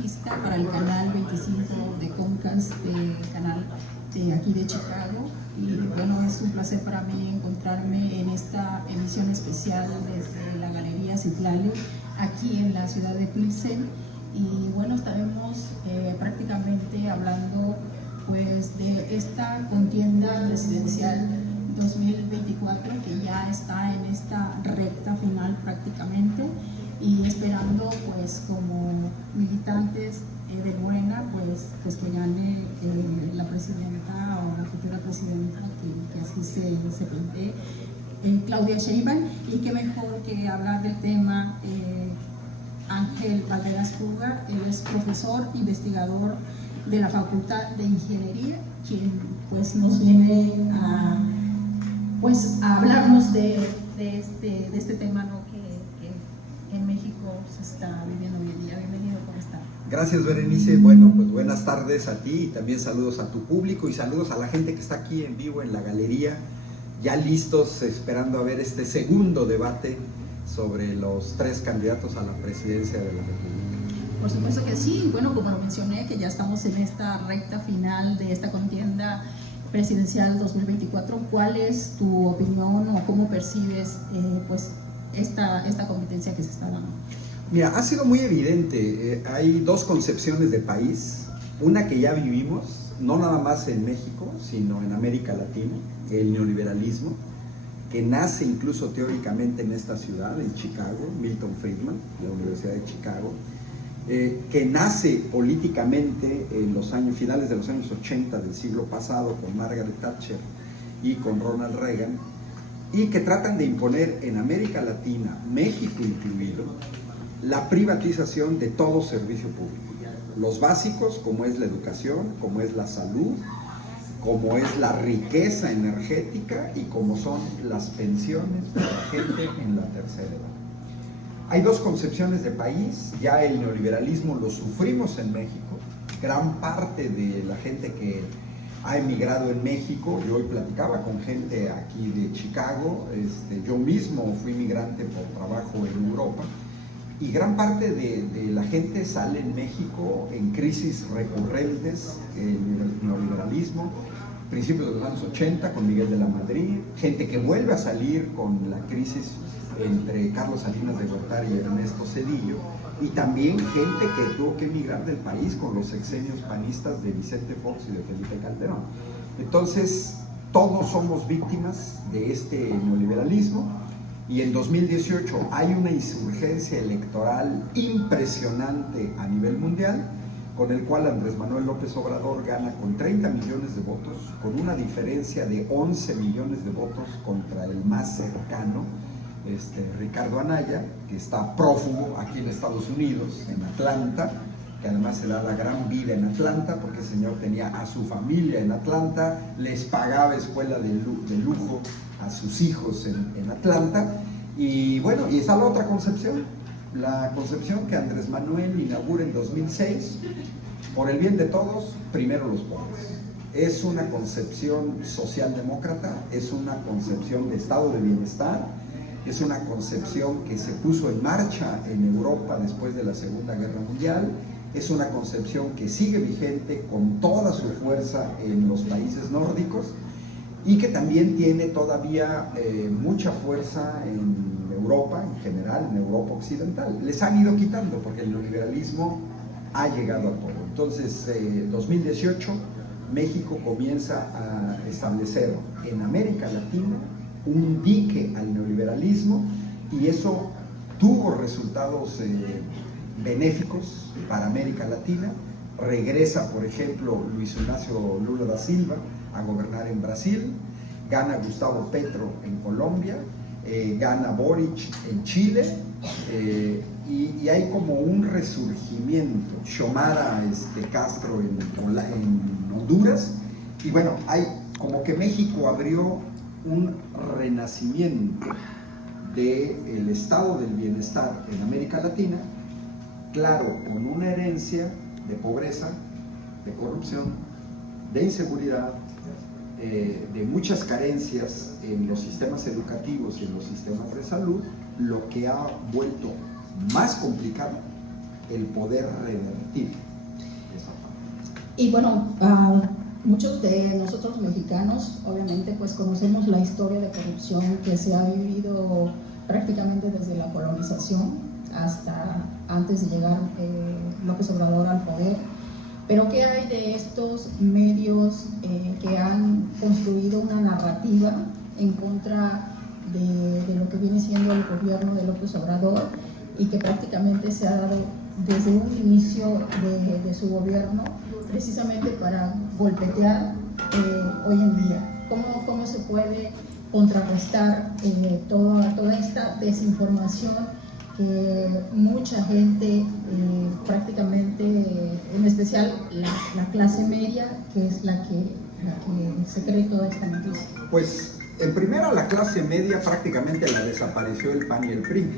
reportajista para el canal 25 de Comcast, canal de aquí de Chicago. Y bueno, es un placer para mí encontrarme en esta emisión especial desde la Galería Citlali, aquí en la ciudad de Pilsen. Y bueno, estaremos prácticamente hablando pues de esta contienda presidencial 2024 que ya está en esta recta final prácticamente, y esperando pues como militantes de Morena pues que gane la presidenta o la futura presidenta que así se plantee, Claudia Sheinbaum. Y qué mejor que hablar del tema Ángel Valderas Puga. Él es profesor investigador de la Facultad de Ingeniería, quien pues nos viene a hablarnos de este tema, ¿no? que en México se está viviendo hoy en día. Bienvenido, ¿cómo está? Gracias, Berenice. Bueno, pues buenas tardes a ti y también saludos a tu público y saludos a la gente que está aquí en vivo en la galería, ya listos, esperando a ver este segundo debate sobre los 3 candidatos a la presidencia de la República. Por supuesto que sí. Bueno, como lo mencioné, que ya estamos en esta recta final de esta contienda presidencial 2024. ¿Cuál es tu opinión o cómo percibes pues esta competencia que se está dando? Mira, ha sido muy evidente. Hay 2 concepciones de país, una que ya vivimos, no nada más en México, sino en América Latina, el neoliberalismo, que nace incluso teóricamente en esta ciudad, en Chicago, Milton Friedman, la Universidad de Chicago, que nace políticamente en los finales de los años 80 del siglo pasado con Margaret Thatcher y con Ronald Reagan, y que tratan de imponer en América Latina, México incluido, la privatización de todo servicio público. Los básicos, como es la educación, como es la salud, como es la riqueza energética y como son las pensiones para la gente en la tercera edad. Hay 2 concepciones de país. Ya el neoliberalismo lo sufrimos en México. Gran parte de la gente que ha emigrado en México, yo hoy platicaba con gente aquí de Chicago, yo mismo fui migrante por trabajo en Europa, y gran parte de la gente sale en México en crisis recurrentes, el neoliberalismo, principios de los años 80 con Miguel de la Madrid, gente que vuelve a salir con la crisis entre Carlos Salinas de Gortari y Ernesto Zedillo, y también gente que tuvo que emigrar del país con los sexenios panistas de Vicente Fox y de Felipe Calderón. Entonces, todos somos víctimas de este neoliberalismo, y en 2018 hay una insurgencia electoral impresionante a nivel mundial, con el cual Andrés Manuel López Obrador gana con 30 millones de votos, con una diferencia de 11 millones de votos contra el más cercano, Ricardo Anaya, que está prófugo aquí en Estados Unidos, en Atlanta, que además se da la gran vida en Atlanta, porque el señor tenía a su familia en Atlanta, les pagaba escuela de lujo a sus hijos en Atlanta. Y bueno, y está la otra concepción, la concepción que Andrés Manuel inaugura en 2006, por el bien de todos, primero los pobres. Es una concepción socialdemócrata, es una concepción de estado de bienestar, es una concepción que se puso en marcha en Europa después de la Segunda Guerra Mundial, es una concepción que sigue vigente con toda su fuerza en los países nórdicos y que también tiene todavía mucha fuerza en Europa en general, en Europa occidental. Les han ido quitando porque el neoliberalismo ha llegado a todo. Entonces, 2018, México comienza a establecer en América Latina un dique al neoliberalismo, y eso tuvo resultados benéficos para América Latina. Regresa, por ejemplo, Luis Ignacio Lula da Silva a gobernar en Brasil, gana Gustavo Petro en Colombia, gana Boric en Chile, y hay como un resurgimiento. Xiomara Castro en Honduras, y bueno, hay como que México abrió un renacimiento del estado del bienestar en América Latina, claro, con una herencia de pobreza, de corrupción, de inseguridad, de muchas carencias en los sistemas educativos y en los sistemas de salud, lo que ha vuelto más complicado el poder revertir esa parte. Y bueno, muchos de nosotros mexicanos obviamente pues conocemos la historia de corrupción que se ha vivido prácticamente desde la colonización hasta antes de llegar López Obrador al poder. Pero ¿qué hay de estos medios que han construido una narrativa en contra de lo que viene siendo el gobierno de López Obrador y que prácticamente se ha dado desde un inicio de su gobierno precisamente para golpetear hoy en día? ¿Cómo se puede contrarrestar toda esta desinformación que mucha gente, prácticamente, en especial la clase media, que es la que se cree toda esta noticia? Pues en primera, la clase media prácticamente la desapareció el PAN y el PRI,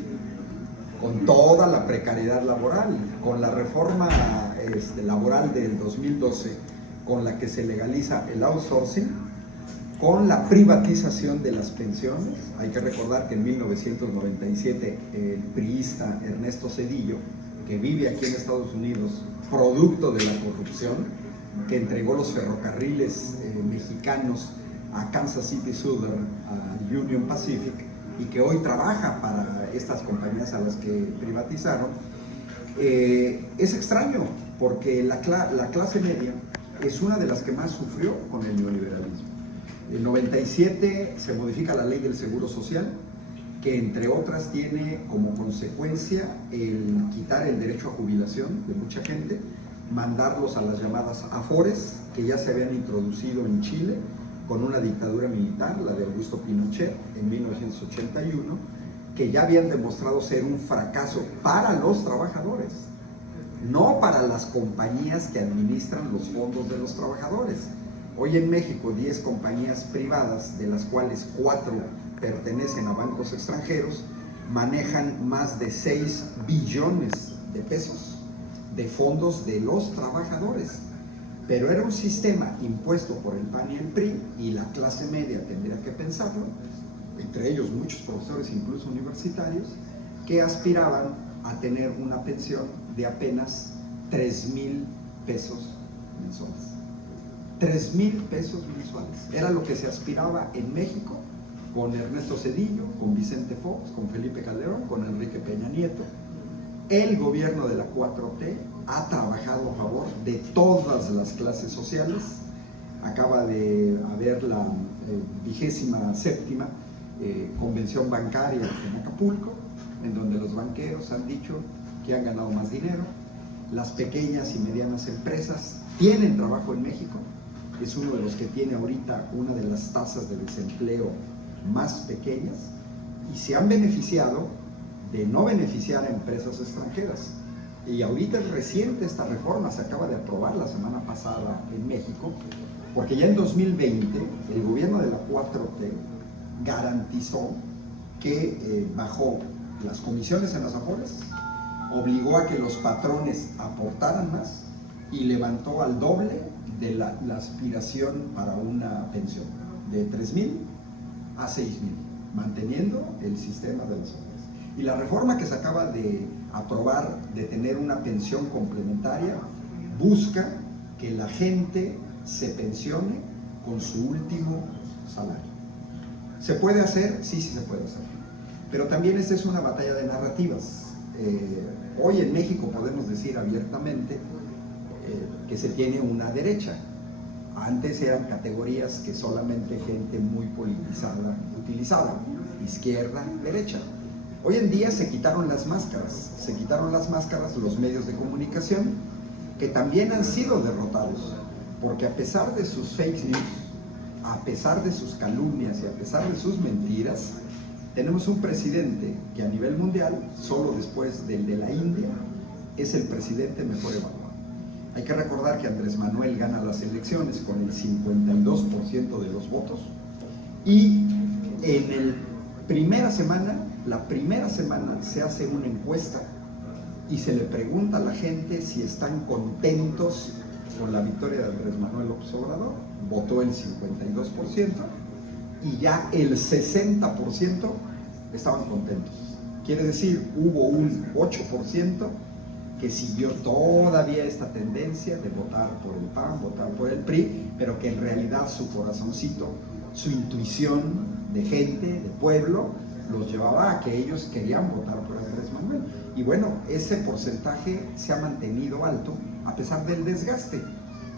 con toda la precariedad laboral, con la reforma laboral del 2012, con la que se legaliza el outsourcing, con la privatización de las pensiones. Hay que recordar que en 1997 el priista Ernesto Zedillo, que vive aquí en Estados Unidos, producto de la corrupción, que entregó los ferrocarriles mexicanos a Kansas City Southern, a Union Pacific, y que hoy trabaja para estas compañías a las que privatizaron, es extraño, porque la clase media es una de las que más sufrió con el neoliberalismo. En 97 se modifica la ley del Seguro Social, que entre otras tiene como consecuencia el quitar el derecho a jubilación de mucha gente, mandarlos a las llamadas afores, que ya se habían introducido en Chile con una dictadura militar, la de Augusto Pinochet, en 1981, que ya habían demostrado ser un fracaso para los trabajadores, no para las compañías que administran los fondos de los trabajadores. Hoy en México 10 compañías privadas, de las cuales 4 pertenecen a bancos extranjeros, manejan más de 6 billones de pesos de fondos de los trabajadores. Pero era un sistema impuesto por el PAN y el PRI, y la clase media tendría que pensarlo, entre ellos muchos profesores incluso universitarios, que aspiraban a tener una pensión de apenas 3,000 pesos mensuales. 3,000 pesos mensuales. Era lo que se aspiraba en México con Ernesto Zedillo, con Vicente Fox, con Felipe Calderón, con Enrique Peña Nieto. El gobierno de la 4T ha trabajado a favor de todas las clases sociales. Acaba de haber la 27ª convención bancaria en Acapulco, en donde los banqueros han dicho que han ganado más dinero. Las pequeñas y medianas empresas tienen trabajo en México. Es uno de los que tiene ahorita una de las tasas de desempleo más pequeñas, y se han beneficiado de no beneficiar a empresas extranjeras. Y ahorita es reciente esta reforma, se acaba de aprobar la semana pasada en México, porque ya en 2020 el gobierno de la 4T garantizó que bajó las comisiones en las afores, obligó a que los patrones aportaran más y levantó al doble de la aspiración para una pensión, de 3,000 a 6,000, manteniendo el sistema de las afores. Y la reforma que se acaba de aprobar de tener una pensión complementaria busca que la gente se pensione con su último salario. ¿Se puede hacer? Sí, sí se puede hacer. Pero también esta es una batalla de narrativas. Hoy en México podemos decir abiertamente que se tiene una derecha. Antes eran categorías que solamente gente muy politizada utilizaba: izquierda, derecha. Hoy en día se quitaron las máscaras los medios de comunicación, que también han sido derrotados, porque a pesar de sus fake news, a pesar de sus calumnias y a pesar de sus mentiras, tenemos un presidente que a nivel mundial, solo después del de la India, es el presidente mejor evaluado. Hay que recordar que Andrés Manuel gana las elecciones con el 52% de los votos, y en la primera semana se hace una encuesta y se le pregunta a la gente si están contentos con la victoria de Andrés Manuel López Obrador. Votó el 52% y ya el 60% estaban contentos. Quiere decir, hubo un 8% que siguió todavía esta tendencia de votar por el PAN, votar por el PRI, pero que en realidad su corazoncito, su intuición de gente, de pueblo, los llevaba a que ellos querían votar por Andrés Manuel. Y bueno, ese porcentaje se ha mantenido alto a pesar del desgaste.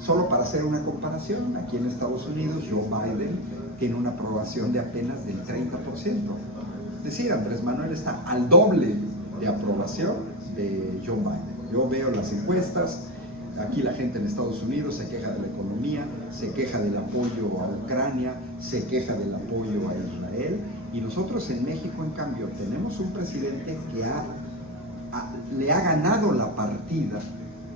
Solo para hacer una comparación, aquí en Estados Unidos Joe Biden tiene una aprobación de apenas del 30%. Es decir, Andrés Manuel está al doble de aprobación de Joe Biden. Yo veo las encuestas, aquí la gente en Estados Unidos se queja de la economía, se queja del apoyo a Ucrania, se queja del apoyo a Israel, y nosotros en México, en cambio, tenemos un presidente que le ha ganado la partida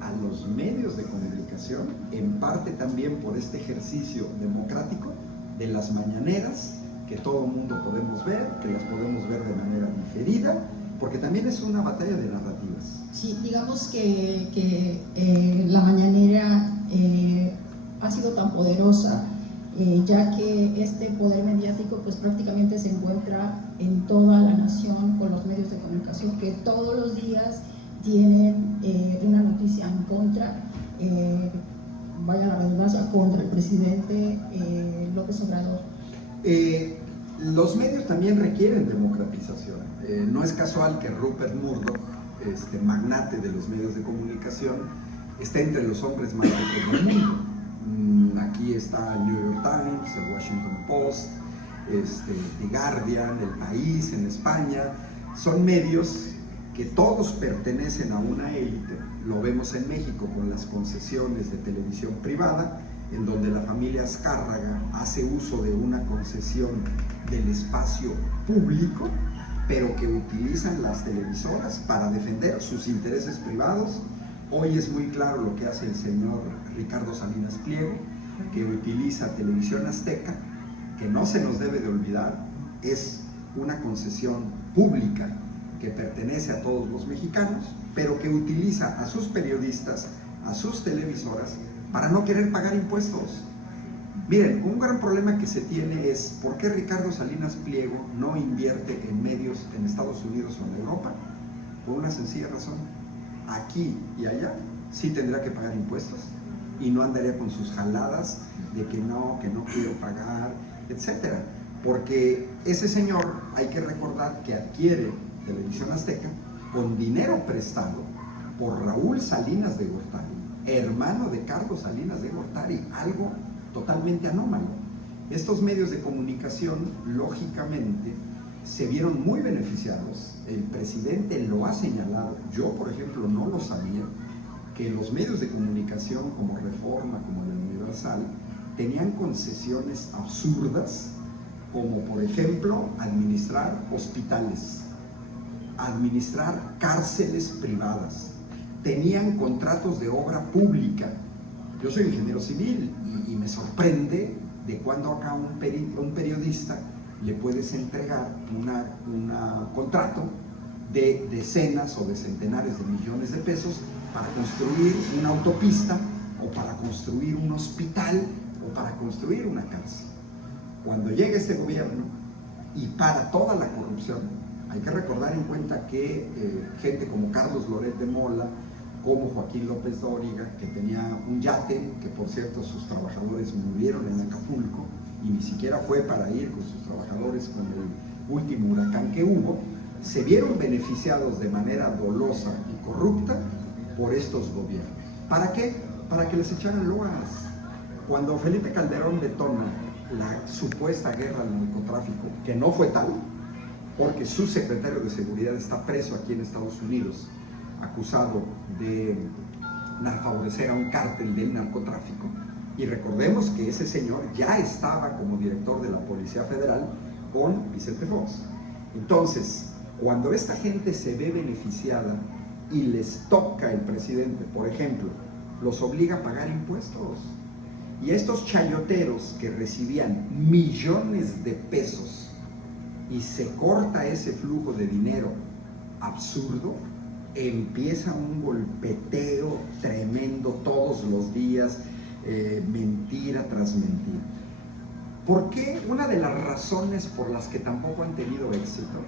a los medios de comunicación, en parte también por este ejercicio democrático de las mañaneras, que todo el mundo podemos ver, que las podemos ver de manera diferida, porque también es una batalla de narrativas. Sí, digamos que la mañanera ha sido tan poderosa, ya que este poder mediático pues prácticamente se encuentra en toda la nación con los medios de comunicación, que todos los días tienen una noticia en contra, vaya la redundancia, contra el presidente López Obrador. Los medios también requieren democratización. No es casual que Rupert Murdoch, magnate de los medios de comunicación, esté entre los hombres más ricos del mundo. Aquí está el New York Times, el Washington Post, The Guardian, El País en España. Son medios que todos pertenecen a una élite. Lo vemos en México con las concesiones de televisión privada, en donde la familia Azcárraga hace uso de una concesión del espacio público, pero que utilizan las televisoras para defender sus intereses privados. Hoy es muy claro lo que hace el señor Ricardo Salinas Pliego, que utiliza Televisión Azteca, que no se nos debe de olvidar, es una concesión pública que pertenece a todos los mexicanos, pero que utiliza a sus periodistas, a sus televisoras, para no querer pagar impuestos. Miren, un gran problema que se tiene es ¿por qué Ricardo Salinas Pliego no invierte en medios en Estados Unidos o en Europa? Por una sencilla razón: aquí y allá sí tendrá que pagar impuestos y no andaría con sus jaladas de que no quiero pagar, etcétera. Porque ese señor, hay que recordar que adquiere Televisión Azteca con dinero prestado por Raúl Salinas de Gortari, hermano de Carlos Salinas de Gortari, algo totalmente anómalo. Estos medios de comunicación, lógicamente, se vieron muy beneficiados. El presidente lo ha señalado. Yo, por ejemplo, no lo sabía, que los medios de comunicación como Reforma, como el Universal, tenían concesiones absurdas, como por ejemplo administrar hospitales, administrar cárceles privadas, tenían contratos de obra pública. Yo soy ingeniero civil y me sorprende de cuando acá un periodista le puedes entregar un contrato de decenas o de centenares de millones de pesos para construir una autopista o para construir un hospital o para construir una cárcel. Cuando llega este gobierno y para toda la corrupción, hay que recordar en cuenta que gente como Carlos Loret de Mola, como Joaquín López Dóriga, que tenía un yate, que por cierto sus trabajadores murieron en Acapulco y ni siquiera fue para ir con sus trabajadores con el último huracán que hubo, se vieron beneficiados de manera dolosa y corrupta por estos gobiernos. ¿Para qué? Para que les echaran loas. Cuando Felipe Calderón detona la supuesta guerra al narcotráfico, que no fue tal, porque su secretario de Seguridad está preso aquí en Estados Unidos, acusado de favorecer a un cártel del narcotráfico, y recordemos que ese señor ya estaba como director de la Policía Federal con Vicente Fox. Entonces, cuando esta gente se ve beneficiada y les toca el presidente, por ejemplo, los obliga a pagar impuestos, y estos chayoteros que recibían millones de pesos y se corta ese flujo de dinero absurdo, empieza un golpeteo tremendo todos los días, mentira tras mentira. ¿Por qué? Una de las razones por las que tampoco han tenido éxito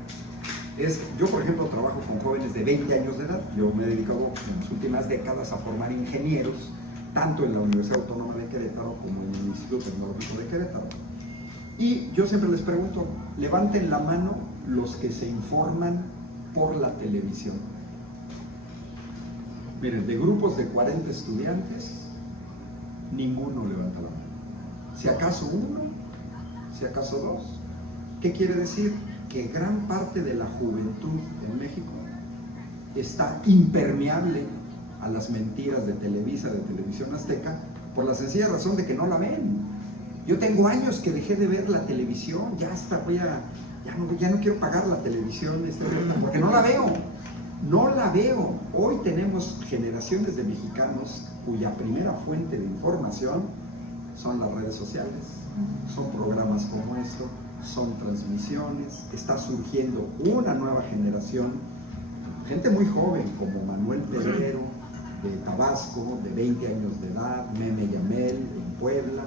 Yo, por ejemplo, trabajo con jóvenes de 20 años de edad. Yo me he dedicado en las últimas décadas a formar ingenieros, tanto en la Universidad Autónoma de Querétaro como en el Instituto Tecnológico de Querétaro. Y yo siempre les pregunto, levanten la mano los que se informan por la televisión. Miren, de grupos de 40 estudiantes, ninguno levanta la mano. Si acaso uno, si acaso dos. ¿Qué quiere decir? Que gran parte de la juventud en México está impermeable a las mentiras de Televisa, de Televisión Azteca, por la sencilla razón de que no la ven. Yo tengo años que dejé de ver la televisión, ya no quiero pagar la televisión porque no la veo. No la veo. Hoy tenemos generaciones de mexicanos cuya primera fuente de información son las redes sociales, son programas como esto, son transmisiones. Está surgiendo una nueva generación, gente muy joven como Manuel Pedrero de Tabasco, de 20 años de edad, Meme Yamel en Puebla.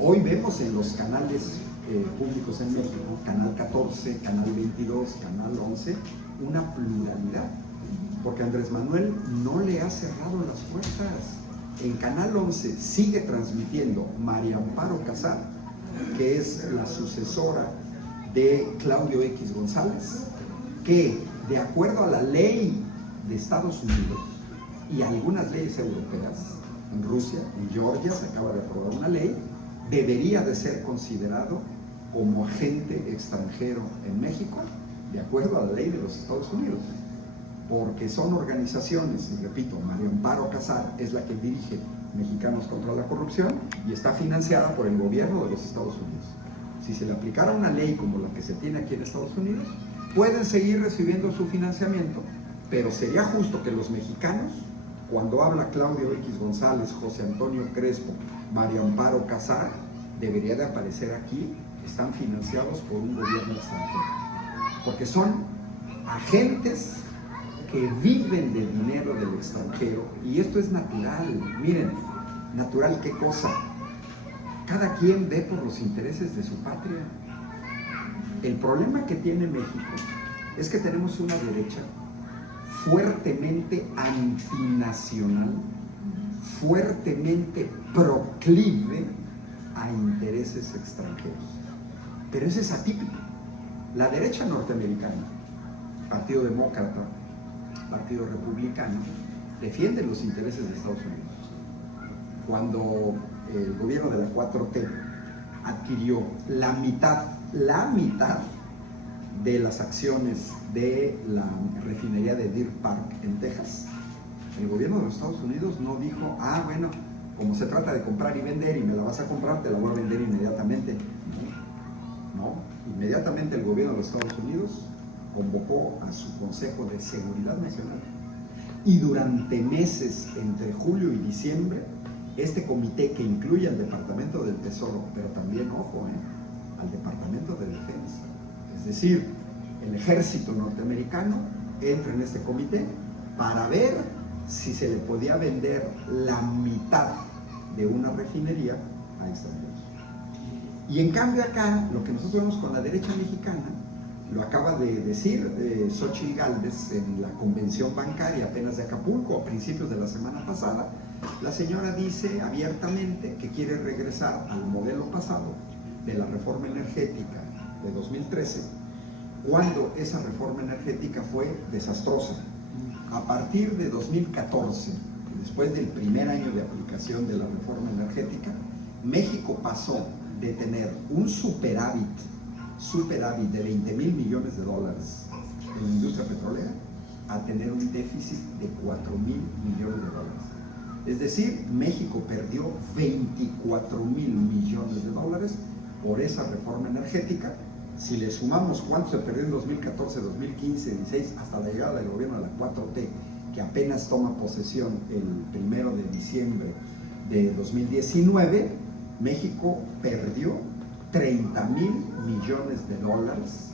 Hoy vemos en los canales públicos en México, Canal 14, Canal 22, Canal 11, una pluralidad, porque Andrés Manuel no le ha cerrado las puertas. En Canal 11 sigue transmitiendo María Amparo Casar, que es la sucesora de Claudio X González, que de acuerdo a la ley de Estados Unidos y algunas leyes europeas, en Rusia, en Georgia se acaba de aprobar una ley, debería de ser considerado como agente extranjero en México, de acuerdo a la ley de los Estados Unidos, porque son organizaciones, y repito, María Amparo Casar es la que dirige Mexicanos contra la Corrupción y está financiada por el gobierno de los Estados Unidos. Si se le aplicara una ley como la que se tiene aquí en Estados Unidos, pueden seguir recibiendo su financiamiento, pero sería justo que los mexicanos, cuando habla Claudio X González, José Antonio Crespo, María Amparo Casar, debería de aparecer aquí, están financiados por un gobierno extranjero, porque son agentes que viven del dinero del extranjero, y esto es natural. Miren, natural qué cosa, cada quien ve por los intereses de su patria. El problema que tiene México es que tenemos una derecha fuertemente antinacional, fuertemente proclive a intereses extranjeros. Pero eso es atípico. La derecha norteamericana, Partido Demócrata, Partido Republicano, defiende los intereses de Estados Unidos. Cuando el gobierno de la 4T adquirió la mitad de las acciones de la refinería de Deer Park en Texas, el gobierno de los Estados Unidos no dijo, bueno, como se trata de comprar y vender y me la vas a comprar, te la voy a vender inmediatamente. No, inmediatamente el gobierno de los Estados Unidos convocó a su Consejo de Seguridad Nacional y durante meses, entre julio y diciembre, este comité, que incluye al Departamento del Tesoro, pero también, ojo, al Departamento de Defensa, es decir, el ejército norteamericano entra en este comité para ver si se le podía vender la mitad de una refinería a extranjeros. Y en cambio acá, lo que nosotros vemos con la derecha mexicana, lo acaba de decir Xóchitl Gálvez en la convención bancaria apenas de Acapulco, a principios de la semana pasada. La señora dice abiertamente que quiere regresar al modelo pasado de la reforma energética de 2013, cuando esa reforma energética fue desastrosa. A partir de 2014, después del primer año de aplicación de la reforma energética, México pasó de tener un superávit de 20,000 millones de dólares en la industria petrolera a tener un déficit de 4,000 millones de dólares. Es decir, México perdió 24,000 millones de dólares por esa reforma energética. Si le sumamos cuánto se perdió en 2014, 2015, 2016, hasta la llegada del gobierno de la 4T, que apenas toma posesión el 1 de diciembre de 2019, México perdió 30,000 millones de dólares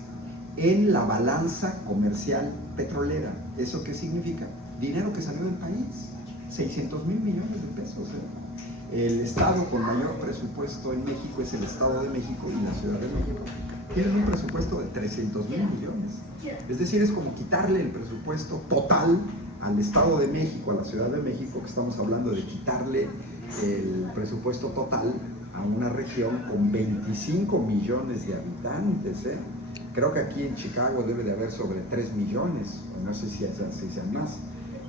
en la balanza comercial petrolera. ¿Eso qué significa? Dinero que salió del país, 600,000 millones de pesos. El estado con mayor presupuesto en México es el Estado de México y la Ciudad de México. tienen un presupuesto de 300,000 millones. Es decir, es como quitarle el presupuesto total al Estado de México, a la Ciudad de México, que estamos hablando de quitarle el presupuesto total a una región con 25 millones de habitantes. Creo que aquí en Chicago debe de haber sobre 3 millones, o no sé si sean más.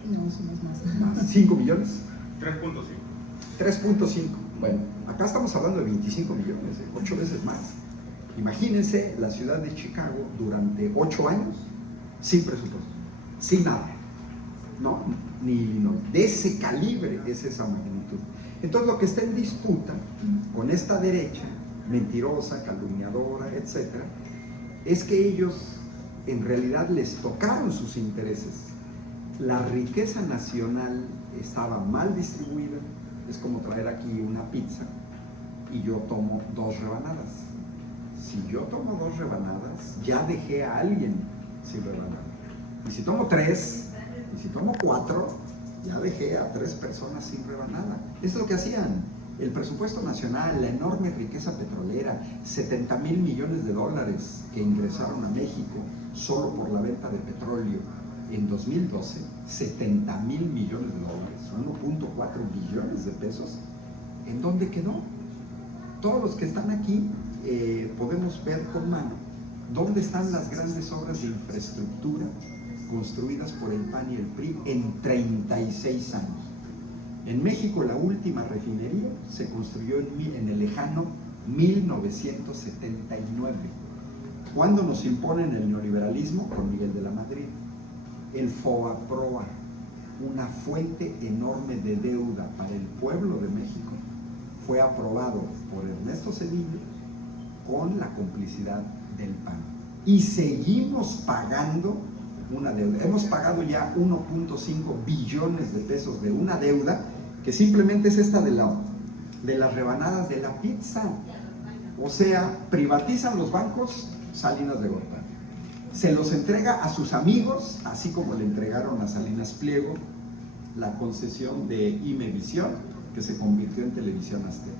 No, somos más. ¿Más? ¿5 millones? 3.5. 3.5. Bueno, acá estamos hablando de 25 millones, 8 veces más. Imagínense la ciudad de Chicago durante 8 años sin presupuesto, sin nada. No, ni Illinois. De ese calibre es esa magnitud. Entonces lo que está en disputa con esta derecha, mentirosa, calumniadora, etc., es que ellos en realidad les tocaron sus intereses. La riqueza nacional estaba mal distribuida. Es como traer aquí una pizza y yo tomo 2 rebanadas. Si yo tomo 2 rebanadas, ya dejé a alguien sin rebanada. Y si tomo 3, y si tomo 4, ya dejé a 3 personas sin rebanada. Eso es lo que hacían. El presupuesto nacional, la enorme riqueza petrolera, 70,000 millones de dólares que ingresaron a México solo por la venta de petróleo. En 2012, 70,000 millones de dólares, 1.4 billones de pesos. ¿En dónde quedó? Todos los que están aquí podemos ver con mano dónde están las grandes obras de infraestructura construidas por el PAN y el PRI en 36 años. En México la última refinería se construyó en el lejano 1979. ¿Cuándo nos imponen el neoliberalismo? Con Miguel de la Madrid. El FOBAPROA, una fuente enorme de deuda para el pueblo de México, fue aprobado por Ernesto Zedillo con la complicidad del PAN. Y seguimos pagando una deuda. Hemos pagado ya 1.5 billones de pesos de una deuda que simplemente es esta de las rebanadas de la pizza. O sea, privatizan los bancos Salinas de Gortari. Se los entrega a sus amigos, así como le entregaron a Salinas Pliego la concesión de Imevisión, que se convirtió en Televisión Azteca.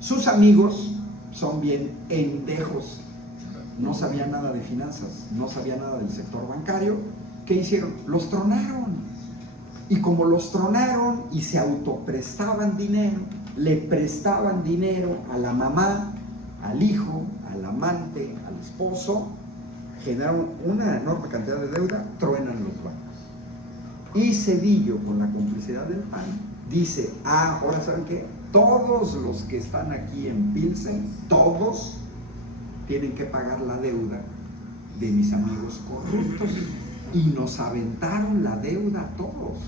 Sus amigos son bien endejos, no sabían nada de finanzas, no sabían nada del sector bancario. ¿Qué hicieron? Los tronaron. Y como los tronaron y se autoprestaban dinero, le prestaban dinero a la mamá, al hijo, al amante, al esposo, generaron una enorme cantidad de deuda, truenan los bancos. Y Zedillo, con la complicidad del PAN, dice, ahora ¿saben qué? Todos los que están aquí en Pilsen, todos tienen que pagar la deuda de mis amigos corruptos. Y nos aventaron la deuda a todos.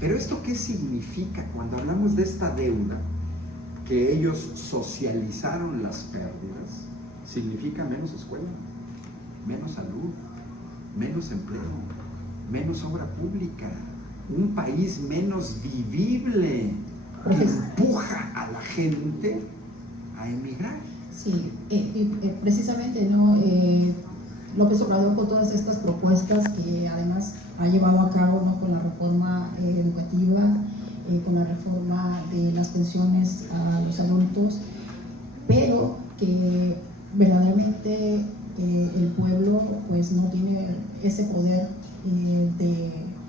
Pero ¿esto qué significa cuando hablamos de esta deuda? Que ellos socializaron las pérdidas. Significa menos escuela, menos salud, menos empleo, menos obra pública, un país menos vivible, que empuja a la gente a emigrar. Sí, precisamente, ¿no? López Obrador, con todas estas propuestas que además ha llevado a cabo, ¿no? Con la reforma educativa, con la reforma de las pensiones a los adultos, pero que verdaderamente el pueblo pues no tiene ese poder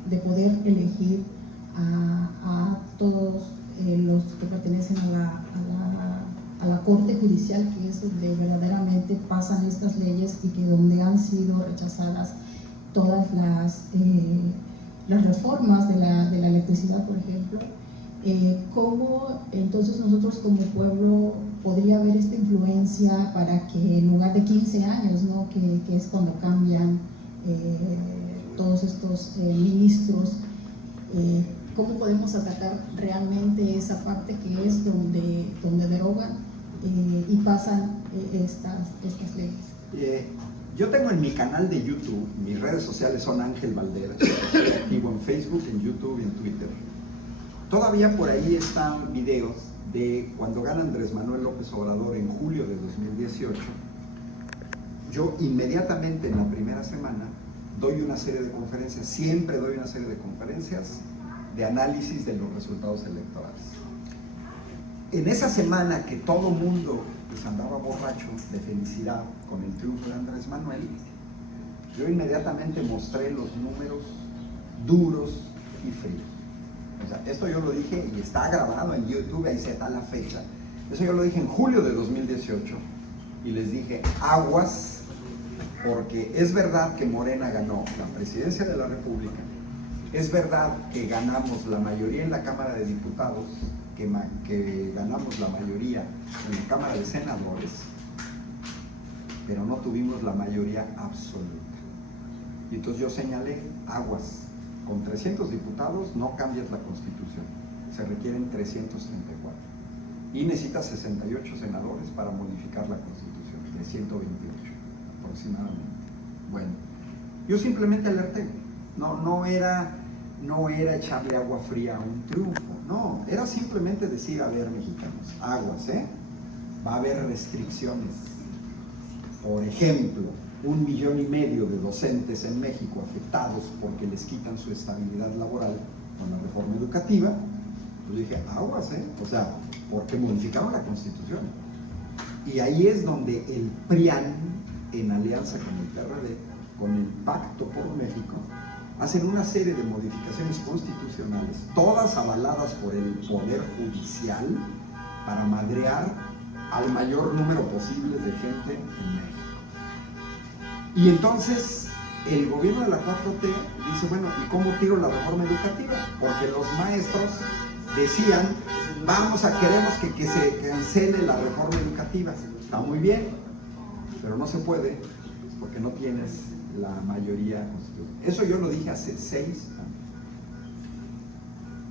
de poder elegir a todos los que pertenecen a la Corte Judicial, que es donde verdaderamente pasan estas leyes y que donde han sido rechazadas todas las reformas de la electricidad, por ejemplo. ¿Cómo entonces nosotros como pueblo podría haber esta influencia para que en lugar de 15 años, ¿no? que es cuando cambian todos estos ministros, cómo podemos atacar realmente esa parte que es donde derogan y pasan estas leyes? Yo tengo en mi canal de YouTube, mis redes sociales son Ángel Valdera, estoy activo en Facebook, en YouTube y en Twitter. Todavía por ahí están videos de cuando gana Andrés Manuel López Obrador en julio de 2018. Yo inmediatamente en la primera semana doy una serie de conferencias, siempre doy una serie de conferencias de análisis de los resultados electorales. En esa semana que todo mundo pues andaba borracho de felicidad con el triunfo de Andrés Manuel. Yo inmediatamente mostré los números duros y fríos. O sea, esto yo lo dije y está grabado en YouTube, ahí se da la fecha. Eso yo lo dije en julio de 2018 y les dije, aguas, porque es verdad que Morena ganó la presidencia de la República, es verdad que ganamos la mayoría en la Cámara de Diputados, que ganamos la mayoría en la Cámara de Senadores, pero no tuvimos la mayoría absoluta. Y entonces yo señalé, aguas, con 300 diputados no cambias la Constitución, se requieren 334. Y necesitas 68 senadores para modificar la Constitución, de 128 aproximadamente. Bueno, yo simplemente alerté, no era echarle agua fría a un triunfo, no, era simplemente decir, a ver, mexicanos, aguas, va a haber restricciones. Por ejemplo, 1,5 millones de docentes en México afectados porque les quitan su estabilidad laboral con la reforma educativa. Yo dije, aguas, o sea, porque modificaron la Constitución. Y ahí es donde el PRIAN, en alianza con el PRD, con el Pacto por México, hacen una serie de modificaciones constitucionales, todas avaladas por el Poder Judicial, para madrear al mayor número posible de gente en México. Y entonces el gobierno de la 4T dice, bueno, ¿y cómo tiro la reforma educativa? Porque los maestros decían, queremos que se cancele la reforma educativa. Está muy bien, pero no se puede porque no tienes la mayoría constitucional. Eso yo lo dije hace 6 años.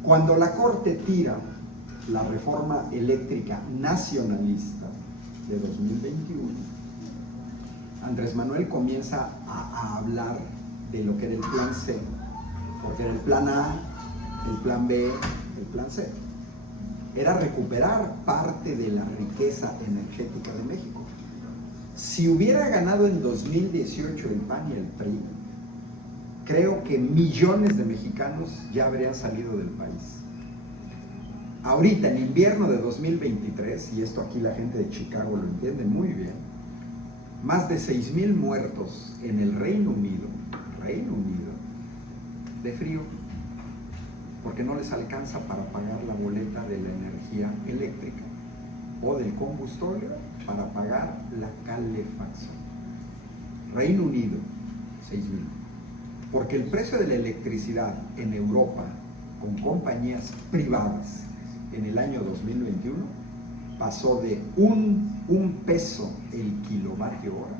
Cuando la Corte tira la reforma eléctrica nacionalista de 2021, Andrés Manuel comienza a hablar de lo que era el plan C, porque era el plan A, el plan B, el plan C. Era recuperar parte de la riqueza energética de México. Si hubiera ganado en 2018 el PAN y el PRI, creo que millones de mexicanos ya habrían salido del país. Ahorita, en invierno de 2023, y esto aquí la gente de Chicago lo entiende muy bien, más de 6,000 muertos en el Reino Unido, de frío, porque no les alcanza para pagar la boleta de la energía eléctrica o del combustible para pagar la calefacción. Reino Unido, 6,000. Porque el precio de la electricidad en Europa, con compañías privadas, en el año 2021, pasó de un peso el kilovatio hora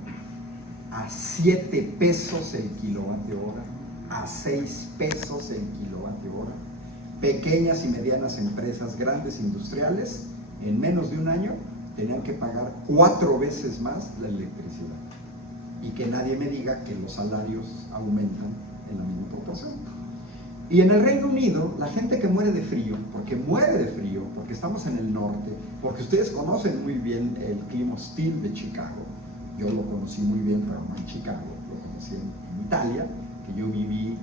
a 7 pesos el kilovatio hora, a 6 pesos el kilovatio hora. Pequeñas y medianas empresas, grandes industriales, en menos de un año tenían que pagar 4 veces más la electricidad. Y que nadie me diga que los salarios aumentan en la misma proporción. Y en el Reino Unido, la gente que muere de frío, porque estamos en el norte, porque ustedes conocen muy bien el clima hostil de Chicago. Yo lo conocí muy bien, pero no en Chicago, lo conocí en Italia, que yo viví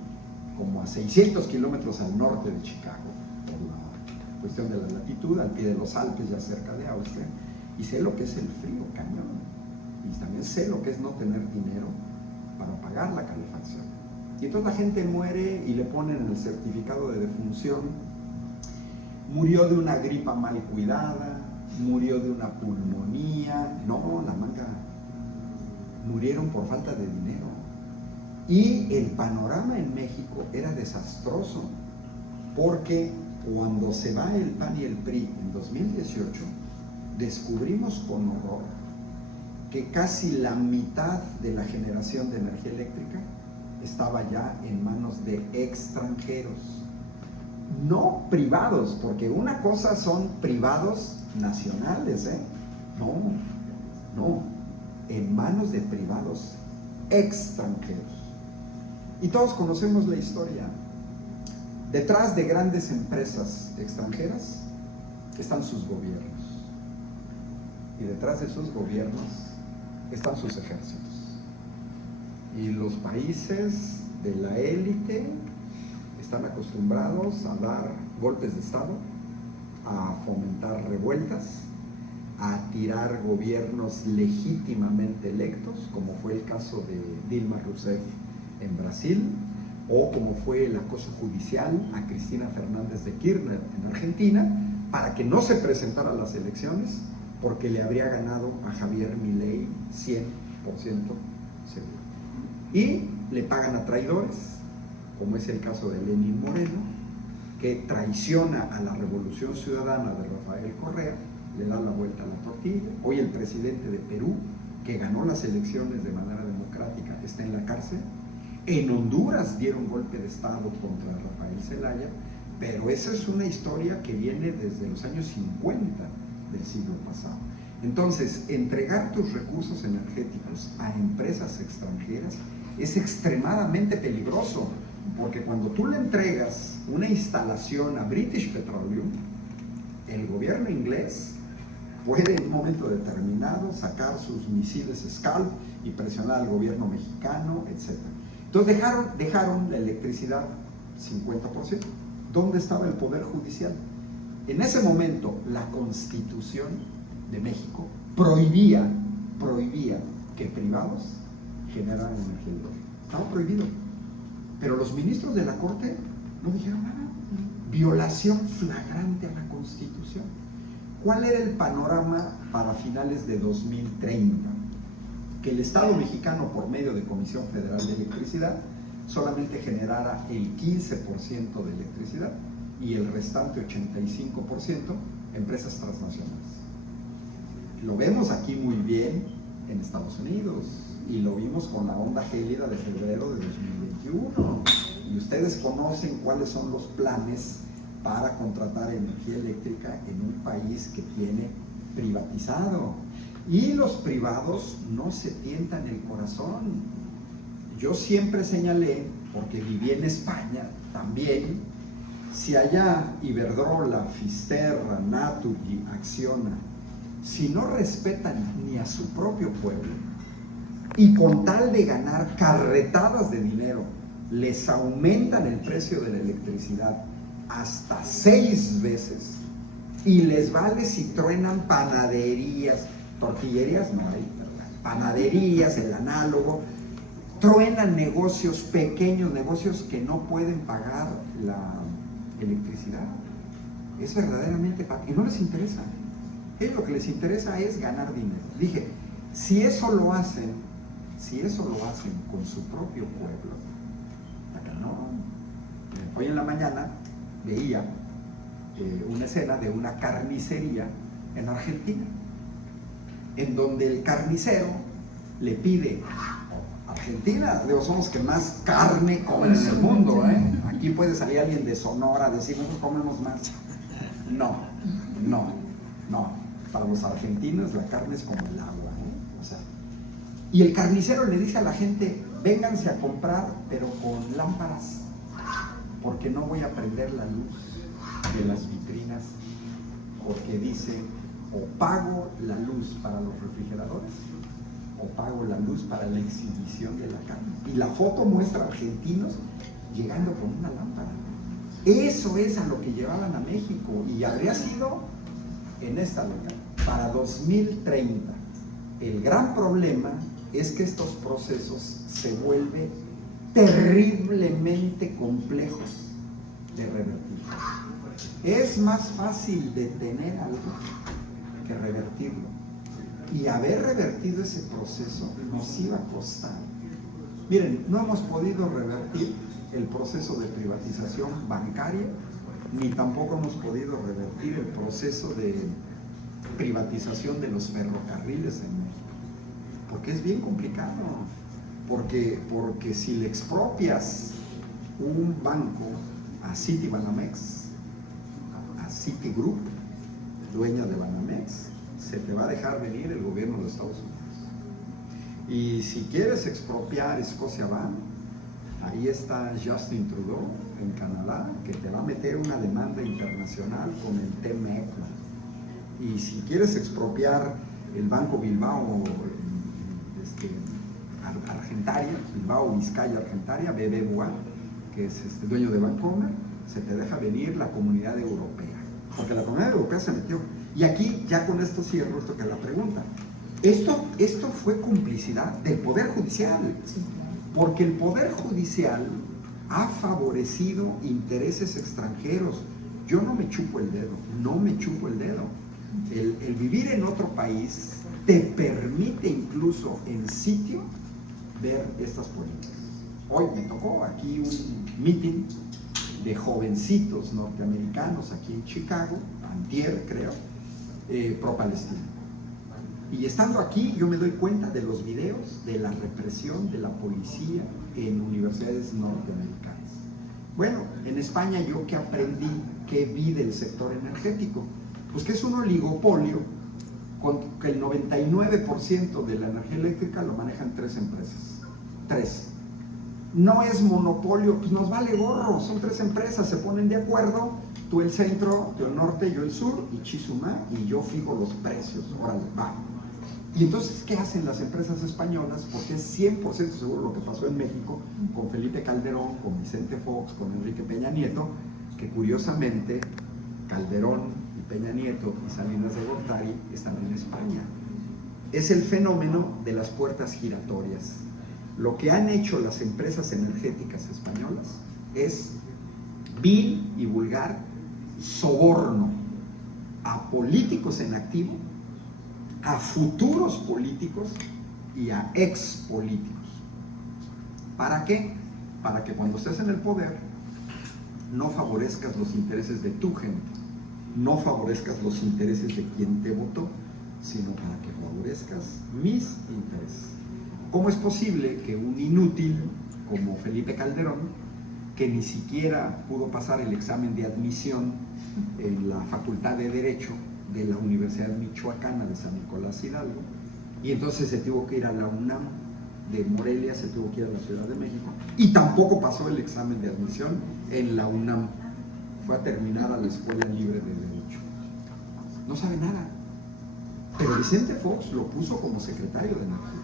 como a 600 kilómetros al norte de Chicago, por la cuestión de la latitud, al pie de los Alpes, ya cerca de Austria, y sé lo que es el frío cañón, y también sé lo que es no tener dinero para pagar la calefacción. Y entonces la gente muere y le ponen en el certificado de defunción, murió de una gripa mal cuidada, murió de una pulmonía, no, la manga, murieron por falta de dinero. Y el panorama en México era desastroso, porque cuando se va el PAN y el PRI en 2018, descubrimos con horror que casi la mitad de la generación de energía eléctrica estaba ya en manos de extranjeros, no privados, porque una cosa son privados nacionales, no, en manos de privados extranjeros. Y todos conocemos la historia. Detrás de grandes empresas extranjeras están sus gobiernos, y detrás de sus gobiernos están sus ejércitos. Y los países de la élite están acostumbrados a dar golpes de Estado, a fomentar revueltas, a tirar gobiernos legítimamente electos, como fue el caso de Dilma Rousseff en Brasil, o como fue el acoso judicial a Cristina Fernández de Kirchner en Argentina, para que no se presentara a las elecciones, porque le habría ganado a Javier Milei 100% seguro. Y le pagan a traidores, como es el caso de Lenín Moreno, que traiciona a la Revolución Ciudadana de Rafael Correa, le da la vuelta a la tortilla. Hoy el presidente de Perú, que ganó las elecciones de manera democrática, está en la cárcel. En Honduras dieron golpe de Estado contra Rafael Zelaya, pero esa es una historia que viene desde los años 50 del siglo pasado. Entonces, entregar tus recursos energéticos a empresas extranjeras es extremadamente peligroso, porque cuando tú le entregas una instalación a British Petroleum, el gobierno inglés puede en un momento determinado sacar sus misiles Scalp y presionar al gobierno mexicano, etc. Entonces dejaron la electricidad 50%. ¿Dónde estaba el Poder Judicial? En ese momento, la Constitución de México prohibía que privados generaran energía eléctrica. Estaba prohibido. Pero los ministros de la Corte no dijeron nada. Violación flagrante a la Constitución. ¿Cuál era el panorama para finales de 2030? Que el Estado mexicano, por medio de Comisión Federal de Electricidad, solamente generara el 15% de electricidad y el restante 85% empresas transnacionales. Lo vemos aquí muy bien en Estados Unidos y lo vimos con la onda gélida de febrero de 2021. Y ustedes conocen cuáles son los planes para contratar energía eléctrica en un país que tiene privatizado. Y los privados no se tientan el corazón. Yo siempre señalé, porque viví en España también, si allá Iberdrola, Fisterra, Naturgy, Acciona, si no respetan ni a su propio pueblo y con tal de ganar carretadas de dinero, les aumentan el precio de la electricidad hasta 6 veces y les vale si truenan panaderías, tortillerías no hay, panaderías, el análogo, truenan negocios, pequeños negocios que no pueden pagar la electricidad. Es verdaderamente, y no les interesa. Lo que les interesa es ganar dinero. Dije, si eso lo hacen con su propio pueblo, acá no. Hoy en la mañana veía una escena de una carnicería en Argentina, en donde el carnicero le pide, Argentina, somos los que más carne comen en el mundo, Aquí puede salir alguien de Sonora a decir, nosotros comemos más. No. Para los argentinos la carne es como el agua, O sea, y el carnicero le dice a la gente, vénganse a comprar, pero con lámparas, porque no voy a prender la luz de las vitrinas, porque dice, o pago la luz para los refrigeradores, o pago la luz para la exhibición de la carne. Y la foto muestra argentinos llegando con una lámpara. Eso es a lo que llevaban a México, y habría sido en esta década, para 2030. El gran problema es que estos procesos se vuelven terriblemente complejos de revertir. Es más fácil detener algo que revertirlo. Y haber revertido ese proceso nos iba a costar. Miren, no hemos podido revertir el proceso de privatización bancaria, ni tampoco hemos podido revertir el proceso de privatización de los ferrocarriles en México, porque es bien complicado, porque si le expropias un banco a Citibanamex, a Citigroup, dueña de Banamex, se te va a dejar venir el gobierno de Estados Unidos. Y si quieres expropiar Scotiabank, ahí está Justin Trudeau en Canadá, que te va a meter una demanda internacional con el TMEC. Y si quieres expropiar el Banco Bilbao Argentaria, Bilbao Vizcaya Argentaria, BBVA, que es dueño de Bancomer, se te deja venir la Comunidad Europea. porque la Comunidad Europea se metió. Y aquí, ya con esto cierro esto que es la pregunta. Esto fue complicidad del Poder Judicial, porque el Poder Judicial ha favorecido intereses extranjeros. Yo no me chupo el dedo, no me chupo el dedo. El vivir en otro país te permite incluso en sitio ver estas políticas. Hoy me tocó aquí un meeting de jovencitos norteamericanos aquí en Chicago, antier creo, pro-Palestina. Y estando aquí yo me doy cuenta de los videos de la represión de la policía en universidades norteamericanas. Bueno, en España yo que aprendí, que vi del sector energético, pues que es un oligopolio, con que el 99% de la energía eléctrica lo manejan 3 empresas. 3. No es monopolio, pues nos vale gorro, son 3 empresas, se ponen de acuerdo, tú el centro, yo el norte, yo el sur, y Chisuma, y yo fijo los precios, órale, va. Y entonces, ¿qué hacen las empresas españolas? Porque es 100% seguro lo que pasó en México con Felipe Calderón, con Vicente Fox, con Enrique Peña Nieto, que curiosamente Calderón y Peña Nieto y Salinas de Gortari están en España. Es el fenómeno de las puertas giratorias. Lo que han hecho las empresas energéticas españolas es vil y vulgar soborno a políticos en activo, a futuros políticos y a ex políticos. ¿Para qué? Para que cuando estés en el poder no favorezcas los intereses de tu gente, no favorezcas los intereses de quien te votó, sino para que favorezcas mis intereses. ¿Cómo es posible que un inútil como Felipe Calderón, que ni siquiera pudo pasar el examen de admisión en la Facultad de Derecho de la Universidad Michoacana de San Nicolás Hidalgo, y entonces se tuvo que ir a la UNAM de Morelia, se tuvo que ir a la Ciudad de México, y tampoco pasó el examen de admisión en la UNAM, fue a terminar a la Escuela Libre de Derecho? No sabe nada. Pero Vicente Fox lo puso como secretario de Energía,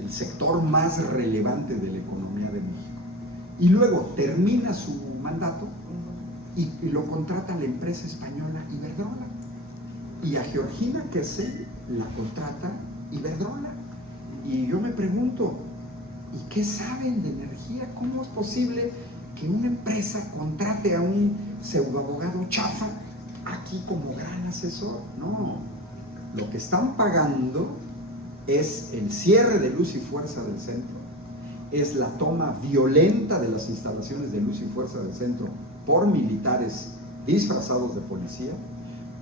el sector más relevante de la economía de México. Y luego termina su mandato y lo contrata la empresa española Iberdrola. Y a Georgina Kersey la contrata Iberdrola. Y yo me pregunto, ¿y qué saben de energía? ¿Cómo es posible que una empresa contrate a un pseudoabogado chafa aquí como gran asesor? No, lo que están pagando es el cierre de Luz y Fuerza del centro, es la toma violenta de las instalaciones de Luz y Fuerza del centro por militares disfrazados de policía,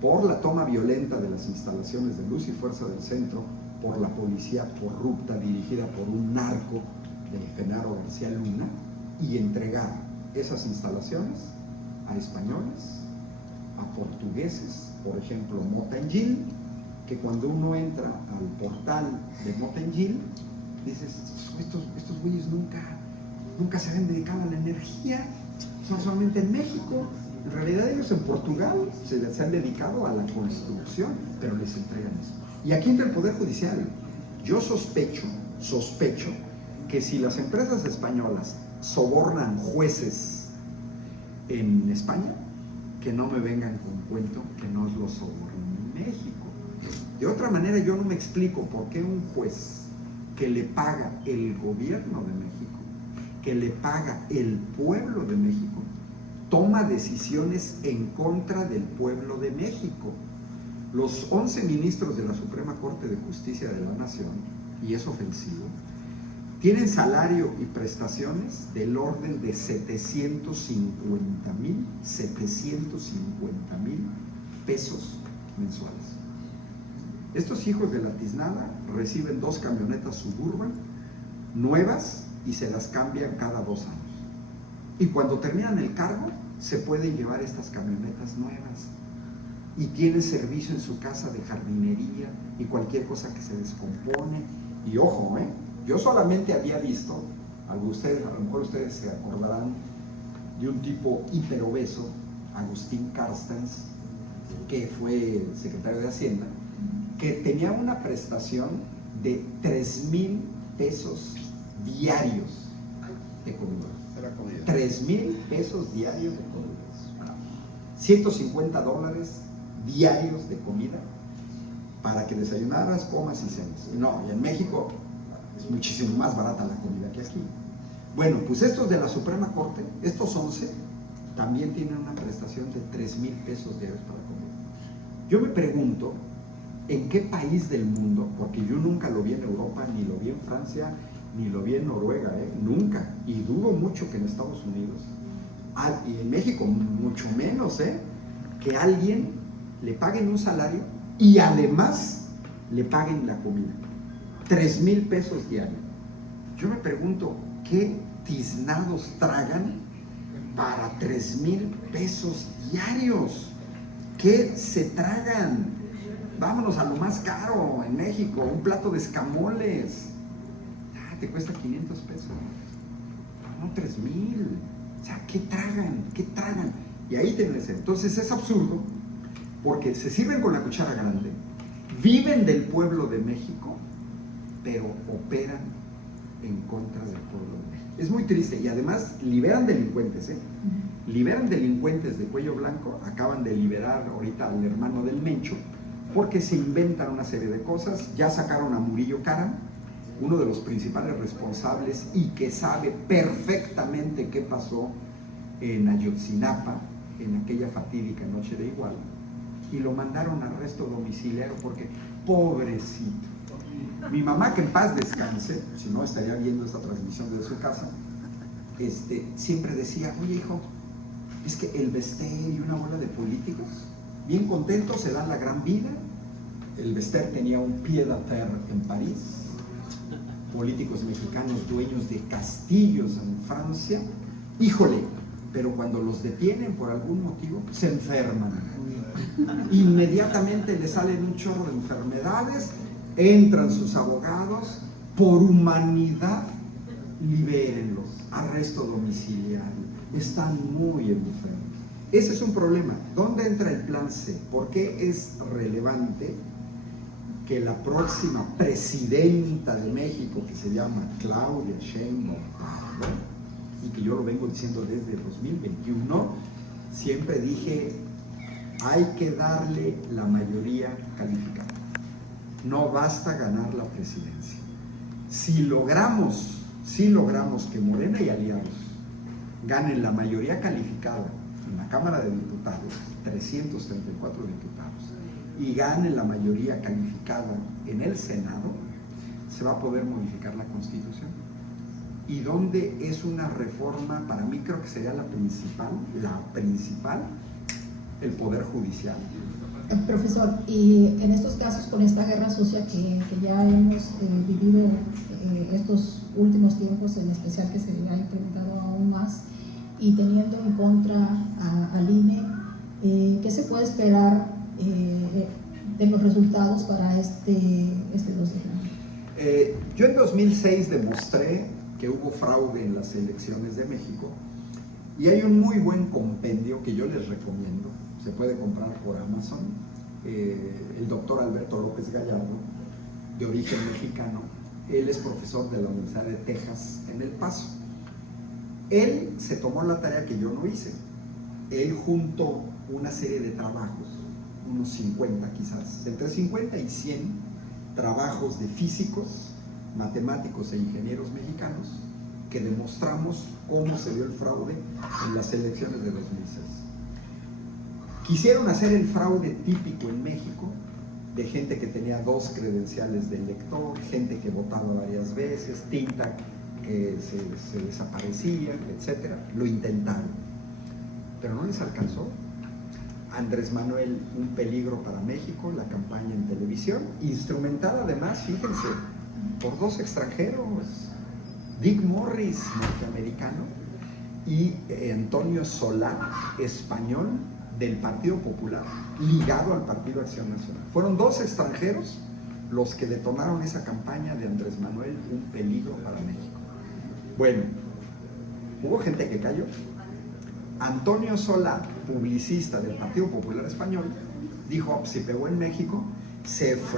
por la toma violenta de las instalaciones de Luz y Fuerza del centro por la policía corrupta dirigida por un narco de Genaro García Luna, y entregar esas instalaciones a españoles, a portugueses, por ejemplo Mota-Engil, que cuando uno entra al portal de Mota-Engil dices, estos güeyes nunca se habían dedicado a la energía, son solamente en México. En realidad ellos en Portugal se han dedicado a la construcción, pero les entregan eso. Y aquí entra el Poder Judicial. Yo sospecho que si las empresas españolas sobornan jueces en España, que no me vengan con cuento que no los sobornen en México. De otra manera yo no me explico por qué un juez que le paga el gobierno de México, que le paga el pueblo de México, toma decisiones en contra del pueblo de México. Los 11 ministros de la Suprema Corte de Justicia de la Nación, y es ofensivo, tienen salario y prestaciones del orden de 750,000 pesos mensuales. Estos hijos de la tiznada reciben 2 camionetas Suburban nuevas y se las cambian cada 2 años. Y cuando terminan el cargo, se pueden llevar estas camionetas nuevas. Y tienen servicio en su casa de jardinería y cualquier cosa que se descompone. Y ojo, yo solamente había visto, a lo mejor ustedes se acordarán de un tipo hiperobeso, Agustín Carstens, que fue secretario de Hacienda, que tenía una prestación de 3,000 pesos diarios de comida. 3,000 pesos diarios de comida. $150 diarios de comida para que desayunaras, comas y cenes. No, y en México es muchísimo más barata la comida que aquí. Bueno, pues estos de la Suprema Corte, estos 11, también tienen una prestación de $3,000 diarios para comer. Yo me pregunto, ¿en qué país del mundo? Porque yo nunca lo vi en Europa, ni lo vi en Francia, ni lo vi en Noruega, nunca. Y dudo mucho que en Estados Unidos, y en México mucho menos, que alguien le paguen un salario y además le paguen la comida. $3,000 diarios. Yo me pregunto, ¿qué tiznados tragan para $3,000 diarios? ¿Qué se tragan? Vámonos a lo más caro en México, un plato de escamoles. Te cuesta $500. No, 3,000. O sea, ¿qué tragan? ¿Qué tragan? Y ahí tienes. Entonces es absurdo, porque se sirven con la cuchara grande, viven del pueblo de México, pero operan en contra del pueblo de México. Es muy triste, y además liberan delincuentes, liberan delincuentes de cuello blanco. Acaban de liberar ahorita al hermano del Mencho, porque se inventan una serie de cosas. Ya sacaron a Murillo Karam, uno de los principales responsables y que sabe perfectamente qué pasó en Ayotzinapa, en aquella fatídica noche de Iguala, y lo mandaron a arresto domiciliario porque, pobrecito. Mi mamá, que en paz descanse, si no estaría viendo esta transmisión desde su casa, siempre decía, oye hijo, es que el Bester y una bola de políticos, bien contentos, se dan la gran vida. El Bester tenía un pied-à-terre en París, políticos mexicanos dueños de castillos en Francia. Híjole, pero cuando los detienen por algún motivo, se enferman. Inmediatamente les salen un chorro de enfermedades, entran sus abogados, por humanidad, libérenlos, arresto domiciliario. Están muy enfermos. Ese es un problema. ¿Dónde entra el plan C? ¿Por qué es relevante que la próxima presidenta de México, que se llama Claudia Sheinbaum, y que yo lo vengo diciendo desde 2021, siempre dije, hay que darle la mayoría calificada? No basta ganar la presidencia. Si logramos que Morena y aliados ganen la mayoría calificada en la Cámara de Diputados, 334 diputados, y ganen la mayoría calificada en el Senado, se va a poder modificar la Constitución. Y donde es una reforma, para mí creo que sería la principal, el Poder Judicial. Profesor, y en estos casos, con esta guerra sucia que ya hemos vivido estos últimos tiempos, en especial que se ha incrementado aún más, y teniendo en contra al INE, ¿qué se puede esperar de los resultados para este 2 de junio? Yo en 2006 demostré que hubo fraude en las elecciones de México, y hay un muy buen compendio que yo les recomiendo. Se puede comprar por Amazon. El doctor Alberto López Gallardo, de origen mexicano, él es profesor de la Universidad de Texas en El Paso. Él se tomó la tarea que yo no hice. Él juntó una serie de trabajos, unos 50 quizás, entre 50 y 100 trabajos de físicos, matemáticos e ingenieros mexicanos, que demostramos cómo se dio el fraude en las elecciones de 2006. Quisieron hacer el fraude típico en México, de gente que tenía 2 credenciales de elector, gente que votaba varias veces, tinta que se desaparecía, etc. Lo intentaron, pero no les alcanzó. Andrés Manuel, un peligro para México, la campaña en televisión, instrumentada además, fíjense, por 2 extranjeros, Dick Morris, norteamericano, y Antonio Solá, español, del Partido Popular, ligado al Partido Acción Nacional. Fueron 2 extranjeros los que detonaron esa campaña de Andrés Manuel, un peligro para México. Bueno, hubo gente que cayó. Antonio Solá, publicista del Partido Popular Español, dijo, si pegó en México,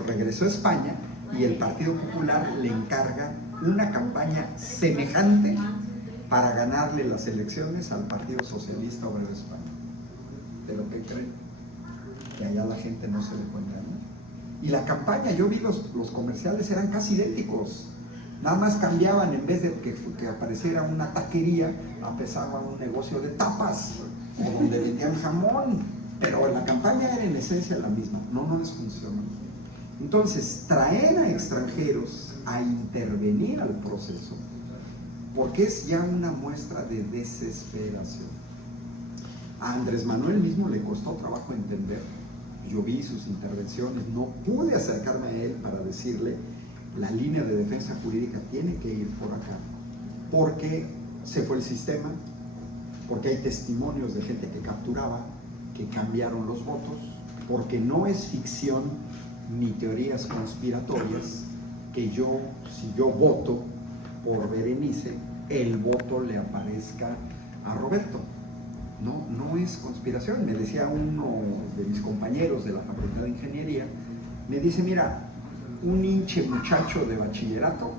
regresó a España, y el Partido Popular le encarga una campaña semejante para ganarle las elecciones al Partido Socialista Obrero Español. Pero ¿qué creen? Que allá la gente no se le puede engañar. Y la campaña, yo vi los comerciales, eran casi idénticos. Nada más cambiaban, en vez de que apareciera una taquería, empezaban un negocio de tapas, o donde vendían jamón. Pero la campaña era en esencia la misma. No les funcionó. Entonces, traer a extranjeros a intervenir al proceso, porque es ya una muestra de desesperación. A Andrés Manuel mismo le costó trabajo entender. Yo vi sus intervenciones, no pude acercarme a él para decirle: la línea de defensa jurídica tiene que ir por acá, porque se fue el sistema, porque hay testimonios de gente que capturaba, que cambiaron los votos, porque no es ficción ni teorías conspiratorias que si yo voto por Berenice, el voto le aparezca a Roberto. No es conspiración. Me decía uno de mis compañeros de la Facultad de Ingeniería, me dice: mira, un hinche muchacho de bachillerato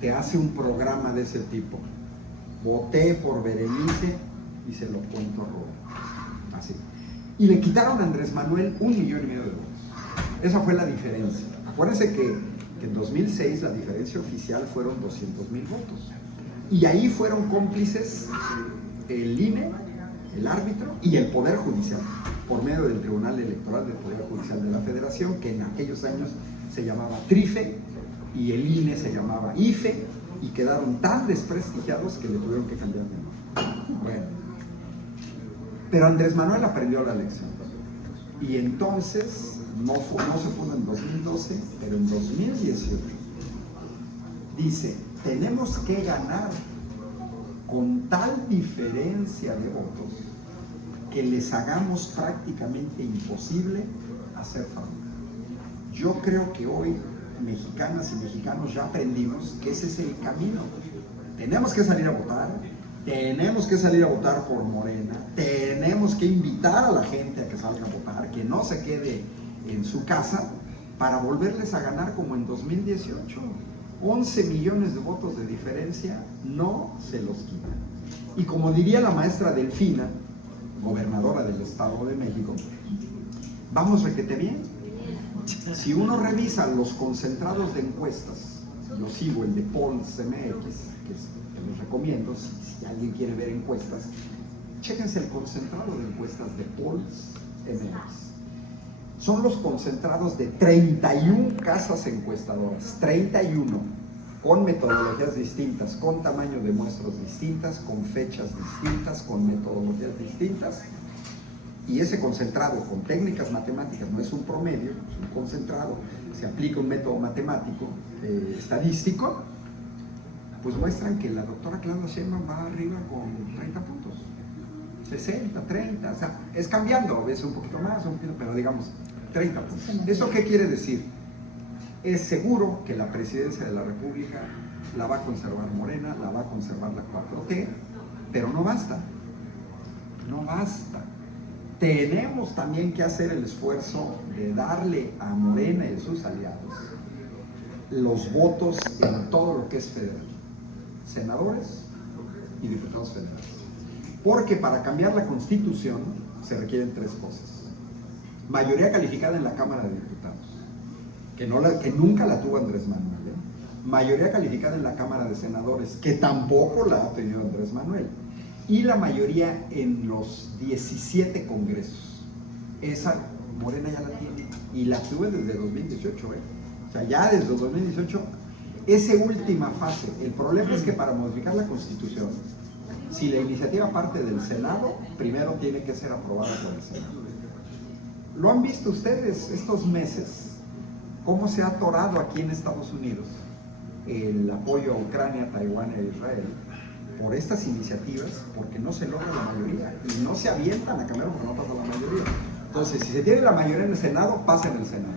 te hace un programa de ese tipo. Voté por Berenice y se lo cuento a Roberto. Así. Y le quitaron a Andrés Manuel 1,5 millones de votos. Esa fue la diferencia. Acuérdense que en 2006 la diferencia oficial fueron 200,000 votos. Y ahí fueron cómplices el INE, el árbitro y el Poder Judicial, por medio del Tribunal Electoral del Poder Judicial de la Federación, que en aquellos años se llamaba TRIFE, y el INE se llamaba IFE, y quedaron tan desprestigiados que le tuvieron que cambiar de nombre. Bueno, pero Andrés Manuel aprendió la lección. Y entonces, no se pudo en 2012, pero en 2018, dice: tenemos que ganar con tal diferencia de votos que les hagamos prácticamente imposible hacer favor. Yo creo que hoy, mexicanas y mexicanos, ya aprendimos que ese es el camino. Tenemos que salir a votar, tenemos que salir a votar por Morena, tenemos que invitar a la gente a que salga a votar, que no se quede en su casa, para volverles a ganar como en 2018. 11 millones de votos de diferencia no se los quitan. Y como diría la maestra Delfina, gobernadora del Estado de México, vamos requete bien. Si uno revisa los concentrados de encuestas, yo sigo el de Polls MX, que les recomiendo, si alguien quiere ver encuestas, chéquense el concentrado de encuestas de Polls MX. Son los concentrados de 31 casas encuestadoras, 31, con metodologías distintas, con tamaño de muestras distintas, con fechas distintas, con metodologías distintas. Y ese concentrado con técnicas matemáticas no es un promedio, es un concentrado, se aplica un método matemático estadístico, pues muestran que la doctora Claudia Sheinbaum va arriba con 30 puntos, 60, 30, o sea, es cambiando, a veces un poquito más, pero digamos 30 puntos. ¿Eso qué quiere decir? Es seguro que la presidencia de la República la va a conservar Morena, la va a conservar la 4T, pero no basta, no basta. Tenemos también que hacer el esfuerzo de darle a Morena y a sus aliados los votos en todo lo que es federal, senadores y diputados federales. Porque para cambiar la Constitución se requieren 3 cosas. Mayoría calificada en la Cámara de Diputados, que nunca la tuvo Andrés Manuel. Mayoría calificada en la Cámara de Senadores, que tampoco la ha tenido Andrés Manuel. Y la mayoría en los 17 congresos. Esa Morena ya la tiene. Y la tuve desde 2018, O sea, ya desde 2018, esa última fase. El problema es que para modificar la Constitución, si la iniciativa parte del Senado, primero tiene que ser aprobada por el Senado. ¿Lo han visto ustedes estos meses? ¿Cómo se ha atorado aquí en Estados Unidos el apoyo a Ucrania, Taiwán e Israel por estas iniciativas? Porque no se logra la mayoría y no se avientan a cambiar porque no pasa la mayoría. Entonces, si se tiene la mayoría en el Senado, pasa en el Senado.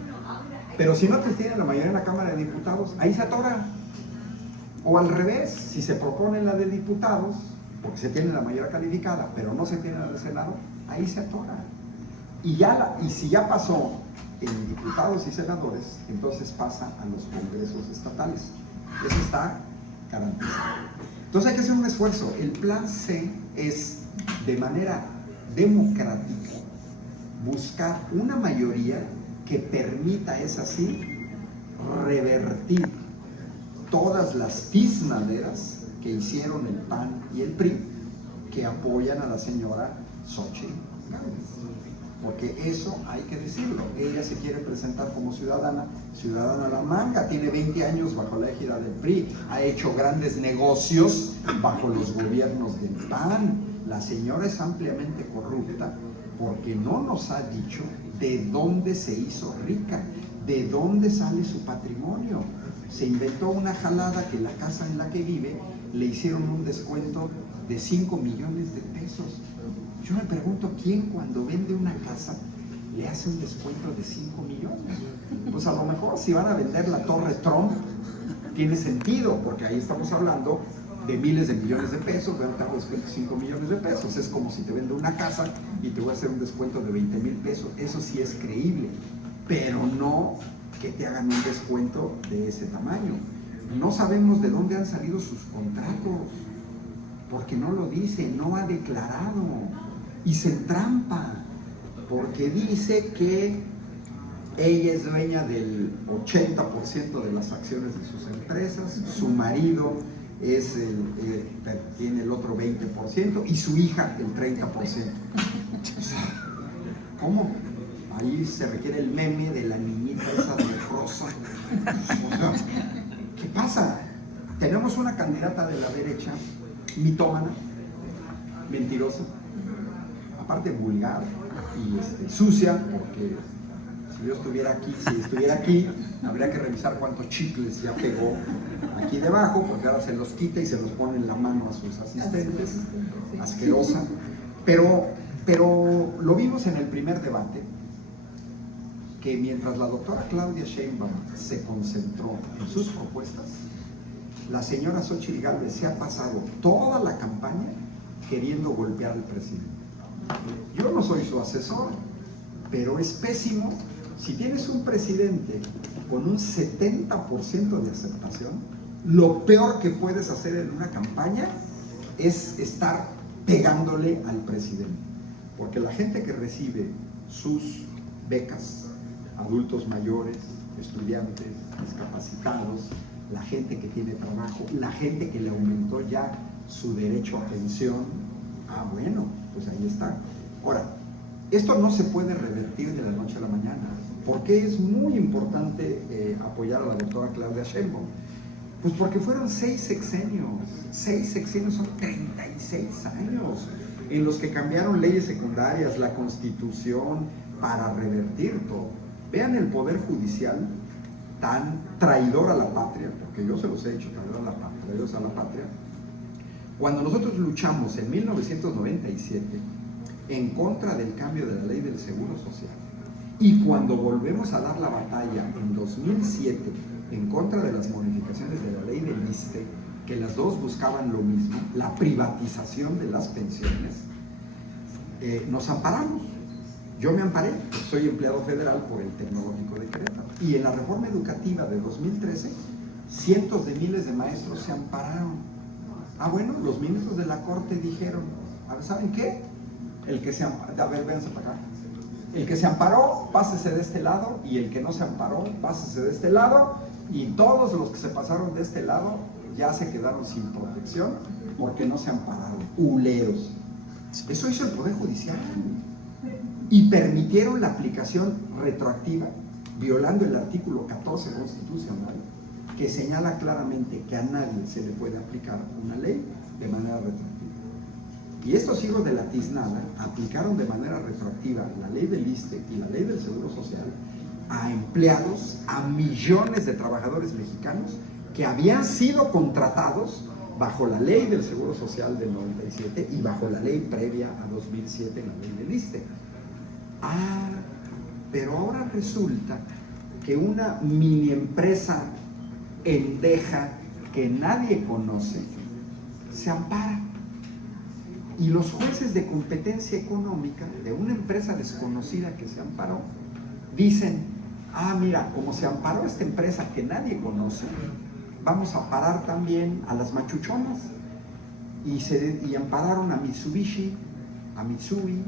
Pero si no se tiene la mayoría en la Cámara de Diputados, ahí se atora. O al revés, si se propone la de diputados, porque se tiene la mayoría calificada, pero no se tiene la del Senado, ahí se atora. Y si ya pasó en diputados y senadores, entonces pasa a los congresos estatales. Eso está garantizado. Entonces hay que hacer un esfuerzo. El plan C es, de manera democrática buscar una mayoría que permita, es así, revertir todas las tiznaderas que hicieron el PAN y el PRI que apoyan a la señora Xochitl Gálvez. Porque eso hay que decirlo, ella se quiere presentar como ciudadana a la manga, tiene 20 años bajo la égida del PRI, ha hecho grandes negocios bajo los gobiernos del PAN. La señora es ampliamente corrupta porque no nos ha dicho de dónde se hizo rica, de dónde sale su patrimonio. Se inventó una jalada que la casa en la que vive le hicieron un descuento de 5 millones de pesos. Yo me pregunto, ¿quién cuando vende una casa le hace un descuento de 5 millones? Pues a lo mejor si van a vender la Torre Trump, tiene sentido, porque ahí estamos hablando de miles de millones de pesos, bueno, te hago descuento de 5 millones de pesos. Es como si te vendo una casa y te voy a hacer un descuento de 20,000 pesos. Eso sí es creíble, pero no que te hagan un descuento de ese tamaño. No sabemos de dónde han salido sus contratos, porque no lo dice, no ha declarado. Y se entrampa, porque dice que ella es dueña del 80% de las acciones de sus empresas, su marido tiene el otro 20% y su hija el 30%. ¿Cómo? Ahí se requiere el meme de la niñita esa de rosa. O sea, ¿qué pasa? Tenemos una candidata de la derecha, mitómana, mentirosa, aparte vulgar y sucia, porque si yo estuviera aquí, habría que revisar cuántos chicles ya pegó aquí debajo, porque ahora se los quita y se los pone en la mano a sus asistentes, asquerosa. Pero lo vimos en el primer debate, que mientras la doctora Claudia Sheinbaum se concentró en sus propuestas, la señora Xochitl Gálvez se ha pasado toda la campaña queriendo golpear al presidente. Yo no soy su asesor, pero es pésimo. Si tienes un presidente con un 70% de aceptación, lo peor que puedes hacer en una campaña es estar pegándole al presidente. Porque la gente que recibe sus becas, adultos mayores, estudiantes, discapacitados, la gente que tiene trabajo, la gente que le aumentó ya su derecho a pensión, bueno, pues ahí está. Ahora, esto no se puede revertir de la noche a la mañana. ¿Por qué es muy importante apoyar a la doctora Claudia Sheinbaum? Pues porque fueron 6 sexenios. 6 sexenios son 36 años en los que cambiaron leyes secundarias, la Constitución, para revertir todo. Vean el Poder Judicial tan traidor a la patria, porque yo se los he dicho, traidores a la patria. Cuando nosotros luchamos en 1997 en contra del cambio de la ley del Seguro Social, y cuando volvemos a dar la batalla en 2007 en contra de las modificaciones de la ley del ISSSTE, que las dos buscaban lo mismo, la privatización de las pensiones, nos amparamos. Yo me amparé, soy empleado federal por el Tecnológico de Querétaro. Y en la reforma educativa de 2013, cientos de miles de maestros se ampararon. Bueno, los ministros de la Corte dijeron, ¿saben qué? El que se amparó, a ver, véanse para acá. El que se amparó, pásese de este lado, y el que no se amparó, pásese de este lado, y todos los que se pasaron de este lado ya se quedaron sin protección porque no se ampararon. Huleros. Eso hizo el Poder Judicial. Y permitieron la aplicación retroactiva, violando el artículo 14 constitucional, que señala claramente que a nadie se le puede aplicar una ley de manera retroactiva. Y estos hijos de la tiznada aplicaron de manera retroactiva la ley del ISSSTE y la ley del Seguro Social a empleados, a millones de trabajadores mexicanos que habían sido contratados bajo la ley del Seguro Social del 97 y bajo la ley previa a 2007, la ley del ISSSTE. Pero ahora resulta que una mini empresa endeja que nadie conoce se ampara. Y los jueces de competencia económica de una empresa desconocida que se amparó dicen, mira, como se amparó esta empresa que nadie conoce, vamos a parar también a las machuchonas. Y ampararon a Mitsubishi, a Mitsui,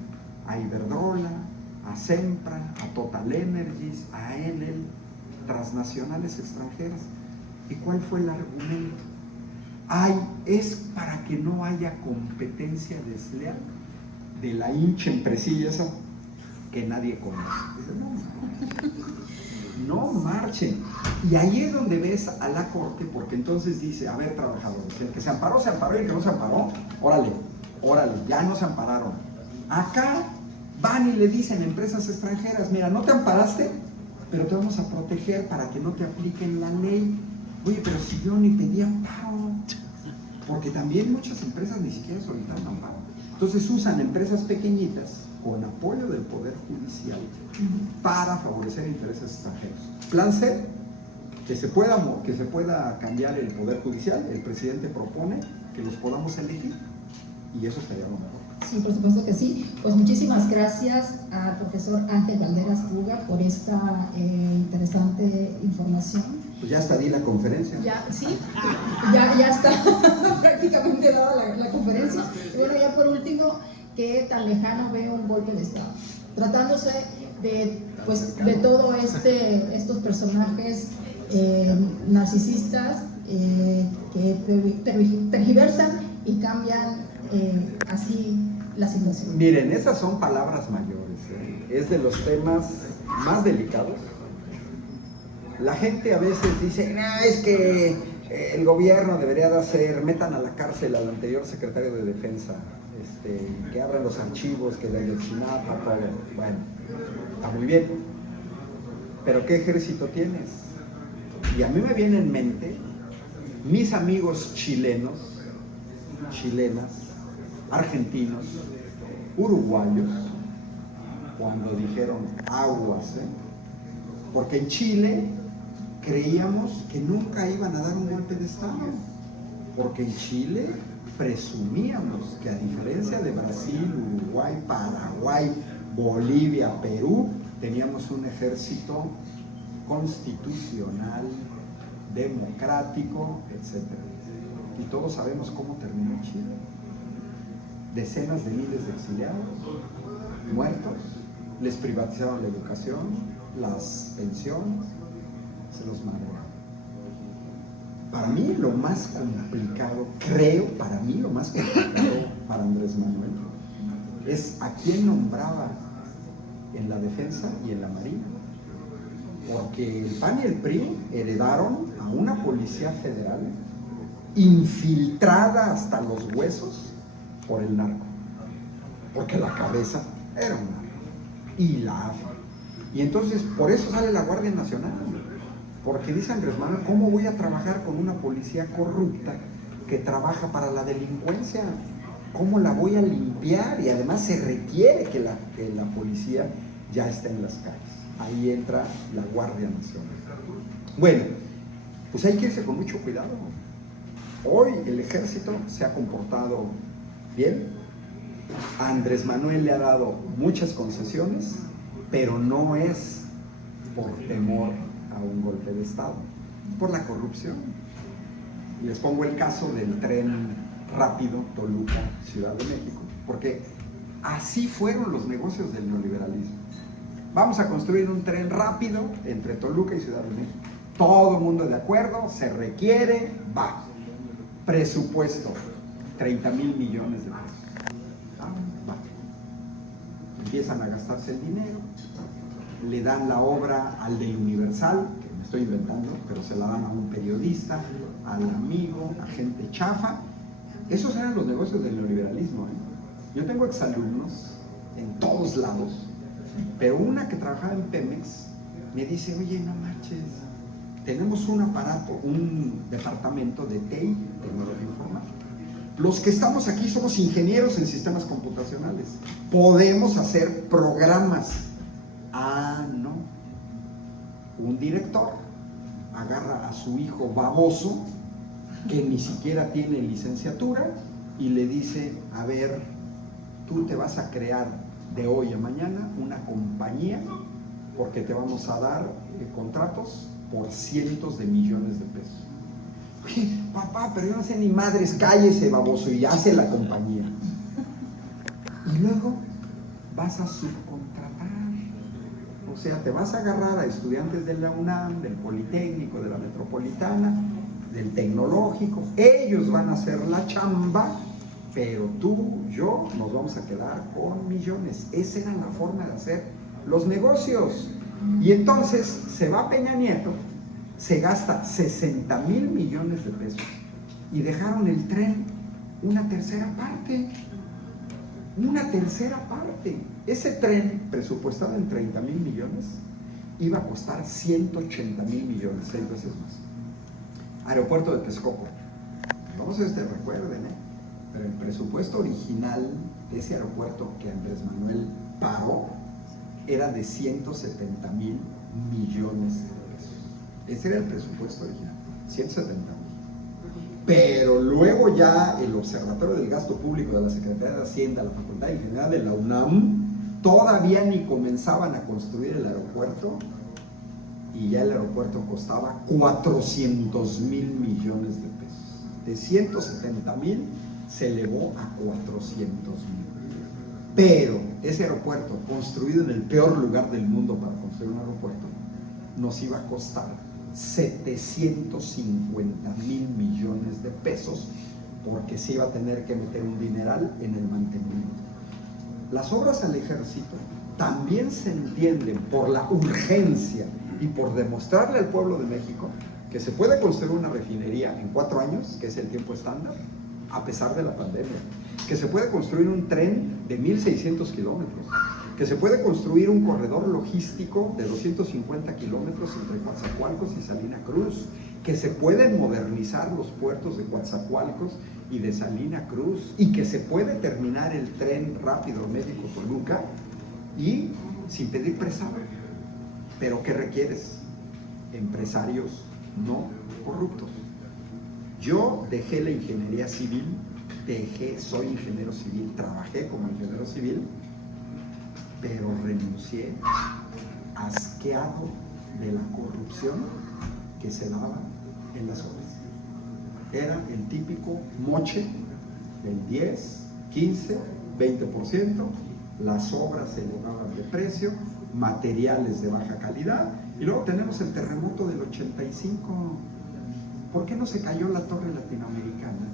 a Iberdrola, a Sempra, a Total Energies, a Enel, transnacionales extranjeras. ¿Y cuál fue el argumento? Es para que no haya competencia desleal de la hincha empresilla esa que nadie conoce. No marchen. Y ahí es donde ves a la corte, porque entonces dice, a ver, trabajadores, el que se amparó, y el que no se amparó, órale, ya no se ampararon. Acá van y le dicen a empresas extranjeras, mira, no te amparaste, pero te vamos a proteger para que no te apliquen la ley. Oye, pero si yo ni pedí amparo, porque también muchas empresas ni siquiera solicitaron amparo. Entonces usan empresas pequeñitas con apoyo del Poder Judicial para favorecer intereses extranjeros. Plan C, que se pueda cambiar el Poder Judicial. El presidente propone que los podamos elegir y eso estaría lo mejor. Sí, por supuesto que sí. Pues muchísimas gracias al profesor Ángel Valderas Puga por esta interesante información. Pues ya está di la conferencia. Ya, sí, ya está prácticamente dada la conferencia. Y bueno, ya por último, ¿qué tan lejano veo un golpe de Estado? Tratándose de todo estos personajes narcisistas que tergiversan y cambian así la situación. Miren, esas son palabras mayores, es de los temas más delicados. La gente a veces dice, es que el gobierno debería de hacer, metan a la cárcel al anterior secretario de Defensa, que abran los archivos, que de Ayotzinapa, todo. Bueno, está muy bien, pero ¿qué ejército tienes? Y a mí me viene en mente mis amigos chilenas, argentinos, uruguayos, cuando dijeron aguas, porque en Chile creíamos que nunca iban a dar un golpe de Estado, porque en Chile presumíamos que a diferencia de Brasil, Uruguay, Paraguay, Bolivia, Perú, teníamos un ejército constitucional, democrático, etc. Y todos sabemos cómo terminó Chile. Decenas de miles de exiliados, muertos, les privatizaron la educación, las pensiones, se los madrearon. Para mí lo más complicado, para Andrés Manuel es a quién nombraba en la defensa y en la marina. Porque el PAN y el PRI heredaron a una policía federal infiltrada hasta los huesos por el narco, porque la cabeza era un narco y la AFA. Y entonces por eso sale la Guardia Nacional, porque dice Andrés Manuel, ¿cómo voy a trabajar con una policía corrupta que trabaja para la delincuencia? ¿Cómo la voy a limpiar? Y además se requiere que la policía ya esté en las calles. Ahí entra la Guardia Nacional. Bueno, pues hay que irse con mucho cuidado. Hoy el ejército se ha comportado bien. A Andrés Manuel le ha dado muchas concesiones, pero no es por temor a un golpe de Estado, por la corrupción. Les pongo el caso del tren rápido Toluca, Ciudad de México, porque así fueron los negocios del neoliberalismo. Vamos a construir un tren rápido entre Toluca y Ciudad de México. Todo el mundo de acuerdo, se requiere, va. Presupuesto, 30,000 millones de pesos. Va. Empiezan a gastarse el dinero, le dan la obra al del Universal, que me estoy inventando, pero se la dan a un periodista, al amigo, a gente chafa. Esos eran los negocios del neoliberalismo. Yo tengo exalumnos en todos lados, pero una que trabajaba en Pemex me dice, oye, no marches, tenemos un aparato, un departamento de TI, tecnología informática. Los que estamos aquí somos ingenieros en sistemas computacionales, podemos hacer programas. Ah, no. Un director agarra a su hijo baboso, que ni siquiera tiene licenciatura, y le dice, a ver, tú te vas a crear de hoy a mañana una compañía porque te vamos a dar contratos por cientos de millones de pesos. Oye, papá, pero yo no sé ni madres, cállese baboso, y hace la compañía. Y luego, vas a subcontratar. O sea, te vas a agarrar a estudiantes de la UNAM, del Politécnico, de la Metropolitana, del Tecnológico. Ellos van a hacer la chamba, pero tú, yo, nos vamos a quedar con millones. Esa era la forma de hacer los negocios. Y entonces se va Peña Nieto, se gasta 60,000 millones de pesos y dejaron el tren una tercera parte. Una tercera parte. Ese tren, presupuestado en 30,000 millones, iba a costar 180,000 millones, 6 veces más. Aeropuerto de Texcoco. No sé si ustedes recuerden, pero el presupuesto original de ese aeropuerto que Andrés Manuel pagó era de 170,000 millones de pesos. Ese era el presupuesto original, 170,000. Pero luego ya el Observatorio del Gasto Público de la Secretaría de Hacienda, la Facultad de Ingeniería de la UNAM, todavía ni comenzaban a construir el aeropuerto y ya el aeropuerto costaba 400,000 millones de pesos. De 170,000 se elevó a 400,000. Pero ese aeropuerto, construido en el peor lugar del mundo para construir un aeropuerto, nos iba a costar 750,000 millones de pesos, porque se iba a tener que meter un dineral en el mantenimiento. Las obras al ejército también se entienden por la urgencia y por demostrarle al pueblo de México que se puede construir una refinería en 4 años, que es el tiempo estándar, a pesar de la pandemia, que se puede construir un tren de 1,600 kilómetros, que se puede construir un corredor logístico de 250 kilómetros entre Coatzacoalcos y Salina Cruz, que se pueden modernizar los puertos de Coatzacoalcos y de Salina Cruz, y que se puede terminar el tren rápido México-Toluca y sin pedir prestado. ¿Pero qué requieres? Empresarios no corruptos. Yo dejé la ingeniería civil, soy ingeniero civil, trabajé como ingeniero civil, pero renuncié asqueado de la corrupción que se daba en las obras. Era el típico moche del 10, 15, 20%, las obras se elevaban de precio, materiales de baja calidad, y luego tenemos el terremoto del 85. ¿Por qué no se cayó la Torre Latinoamericana?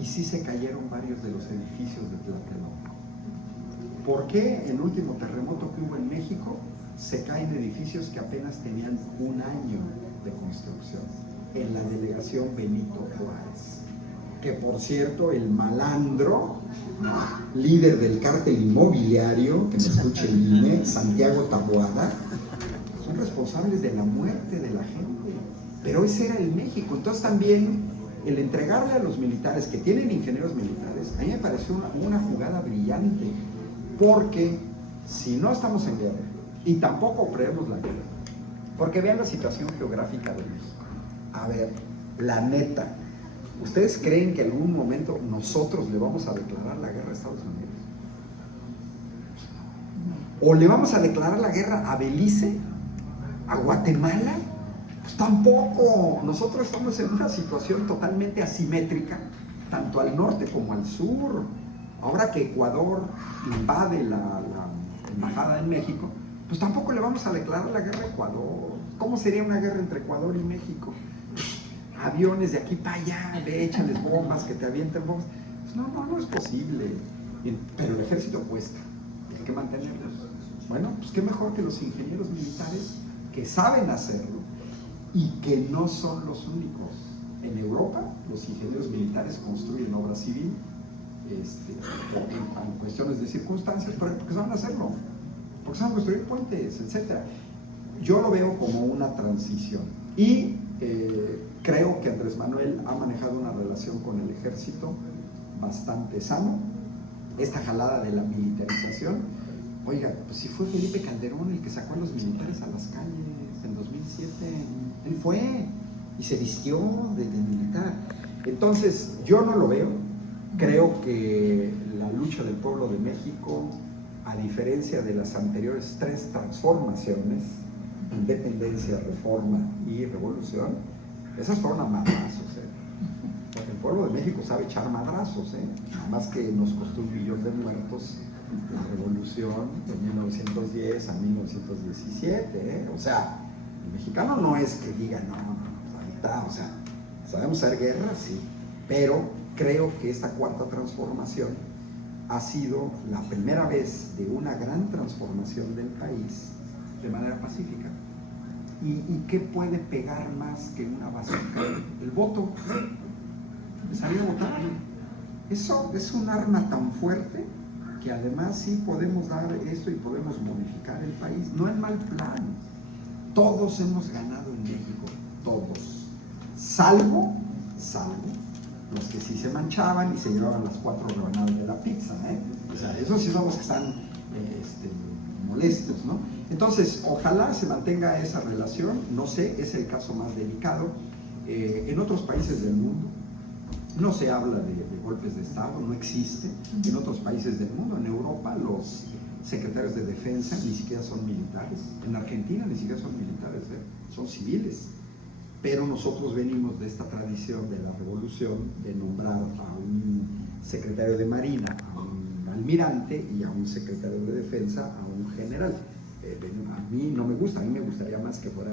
Y sí se cayeron varios de los edificios de Tlatelolco. ¿Por qué el último terremoto que hubo en México se caen edificios que apenas tenían 1 año de construcción? En la delegación Benito Juárez. Que por cierto, el malandro, ¿no?, líder del cártel inmobiliario, que me escuche el INE, Santiago Taboada, son responsables de la muerte de la gente. Pero ese era el México. Entonces también el entregarle a los militares, que tienen ingenieros militares, a mí me pareció una jugada brillante, porque si no estamos en guerra y tampoco creemos la guerra, porque vean la situación geográfica de México. A ver, la neta, ¿ustedes creen que en algún momento nosotros le vamos a declarar la guerra a Estados Unidos? ¿O le vamos a declarar la guerra a Belice? ¿A Guatemala? Pues tampoco. Nosotros estamos en una situación totalmente asimétrica, tanto al norte como al sur. Ahora que Ecuador invade la embajada en México, pues tampoco le vamos a declarar la guerra a Ecuador. ¿Cómo sería una guerra entre Ecuador y México? Aviones de aquí para allá, échales bombas, que te avienten bombas. Pues no es posible. Pero el ejército cuesta, hay que mantenerlos. Bueno, pues qué mejor que los ingenieros militares que saben hacerlo y que no son los únicos. En Europa, los ingenieros militares construyen obra civil en cuestiones de circunstancias, pero porque saben hacerlo, porque saben construir puentes, etc. Yo lo veo como una transición y creo que Andrés Manuel ha manejado una relación con el ejército bastante sano. Esta jalada de la militarización, oiga, pues si fue Felipe Calderón el que sacó a los militares a las calles en 2007, él fue y se vistió de militar. Entonces yo no lo veo. Creo que la lucha del pueblo de México, a diferencia de las anteriores 3 transformaciones, independencia, reforma y revolución, esas fueron a madrazos, porque el pueblo de México sabe echar madrazos, nada más que nos costó 1 millón de muertos la revolución de 1910 a 1917, ¿eh? O sea, el mexicano no es que diga, no, ahorita, o sea, sabemos hacer guerra, sí, pero creo que esta cuarta transformación ha sido la primera vez de una gran transformación del país de manera pacífica. ¿Y qué puede pegar más que una bazooka? El voto, salir a votar. Eso es un arma tan fuerte que además sí podemos dar esto y podemos modificar el país. No en mal plan. Todos hemos ganado en México, todos. Salvo los que sí se manchaban y se llevaban las 4 rebanadas de la pizza, ¿eh? O sea, esos sí son los que están molestos, ¿no? Entonces, ojalá se mantenga esa relación. No sé, es el caso más delicado. En otros países del mundo no se habla de golpes de Estado, no existe. En otros países del mundo, en Europa, los secretarios de defensa ni siquiera son militares. En Argentina ni siquiera son militares, son civiles. Pero nosotros venimos de esta tradición de la revolución de nombrar a un secretario de Marina, a un almirante y a un secretario de defensa, a un general. A mí no me gusta, a mí me gustaría más que fuera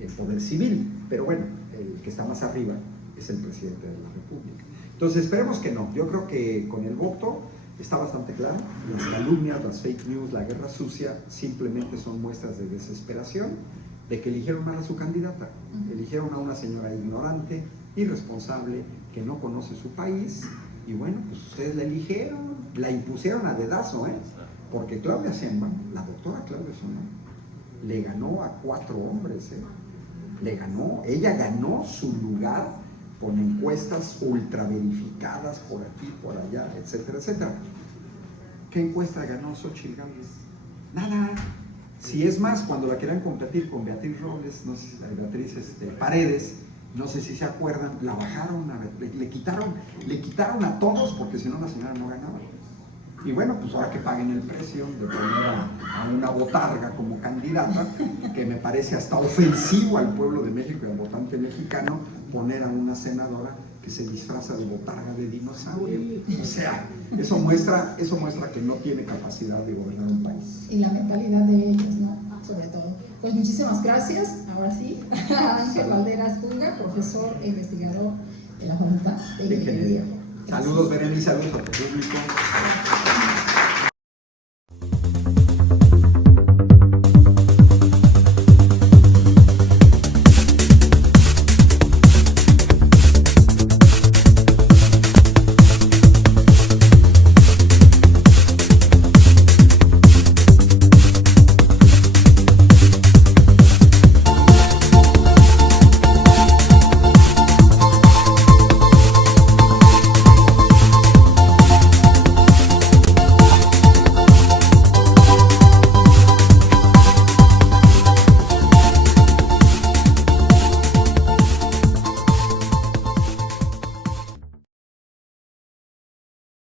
el poder civil, pero bueno, el que está más arriba es el presidente de la República. Entonces esperemos que no. Yo creo que con el voto está bastante claro. Las calumnias, las fake news, la guerra sucia simplemente son muestras de desesperación, de que eligieron mal a su candidata. Eligieron a una señora ignorante, irresponsable, que no conoce su país, y bueno, pues ustedes la eligieron, la impusieron a dedazo, porque Claudia Sheinbaum, la doctora Claudia Sheinbaum, le ganó a 4 hombres, le ganó, ella ganó su lugar con encuestas ultra verificadas por aquí, por allá, etcétera, etcétera. ¿Qué encuesta ganó Xochitl Gálvez? Nada. Si es más, cuando la querían competir con Beatriz Robles, no sé si Beatriz Paredes, no sé si se acuerdan, la bajaron, le quitaron a todos, porque si no la señora no ganaba. Y bueno, pues ahora que paguen el precio de poner a una botarga como candidata, que me parece hasta ofensivo al pueblo de México y al votante mexicano, poner a una senadora que se disfraza de botarga de dinosaurio. O sea, eso muestra que no tiene capacidad de gobernar un país. Y la mentalidad de ellos, ¿no? Sobre todo. Pues muchísimas gracias, ahora sí, a Ángel Valderas Tunga, profesor e investigador de la Facultad de Ingeniería. Saludos, Berenice, saludos a tu público.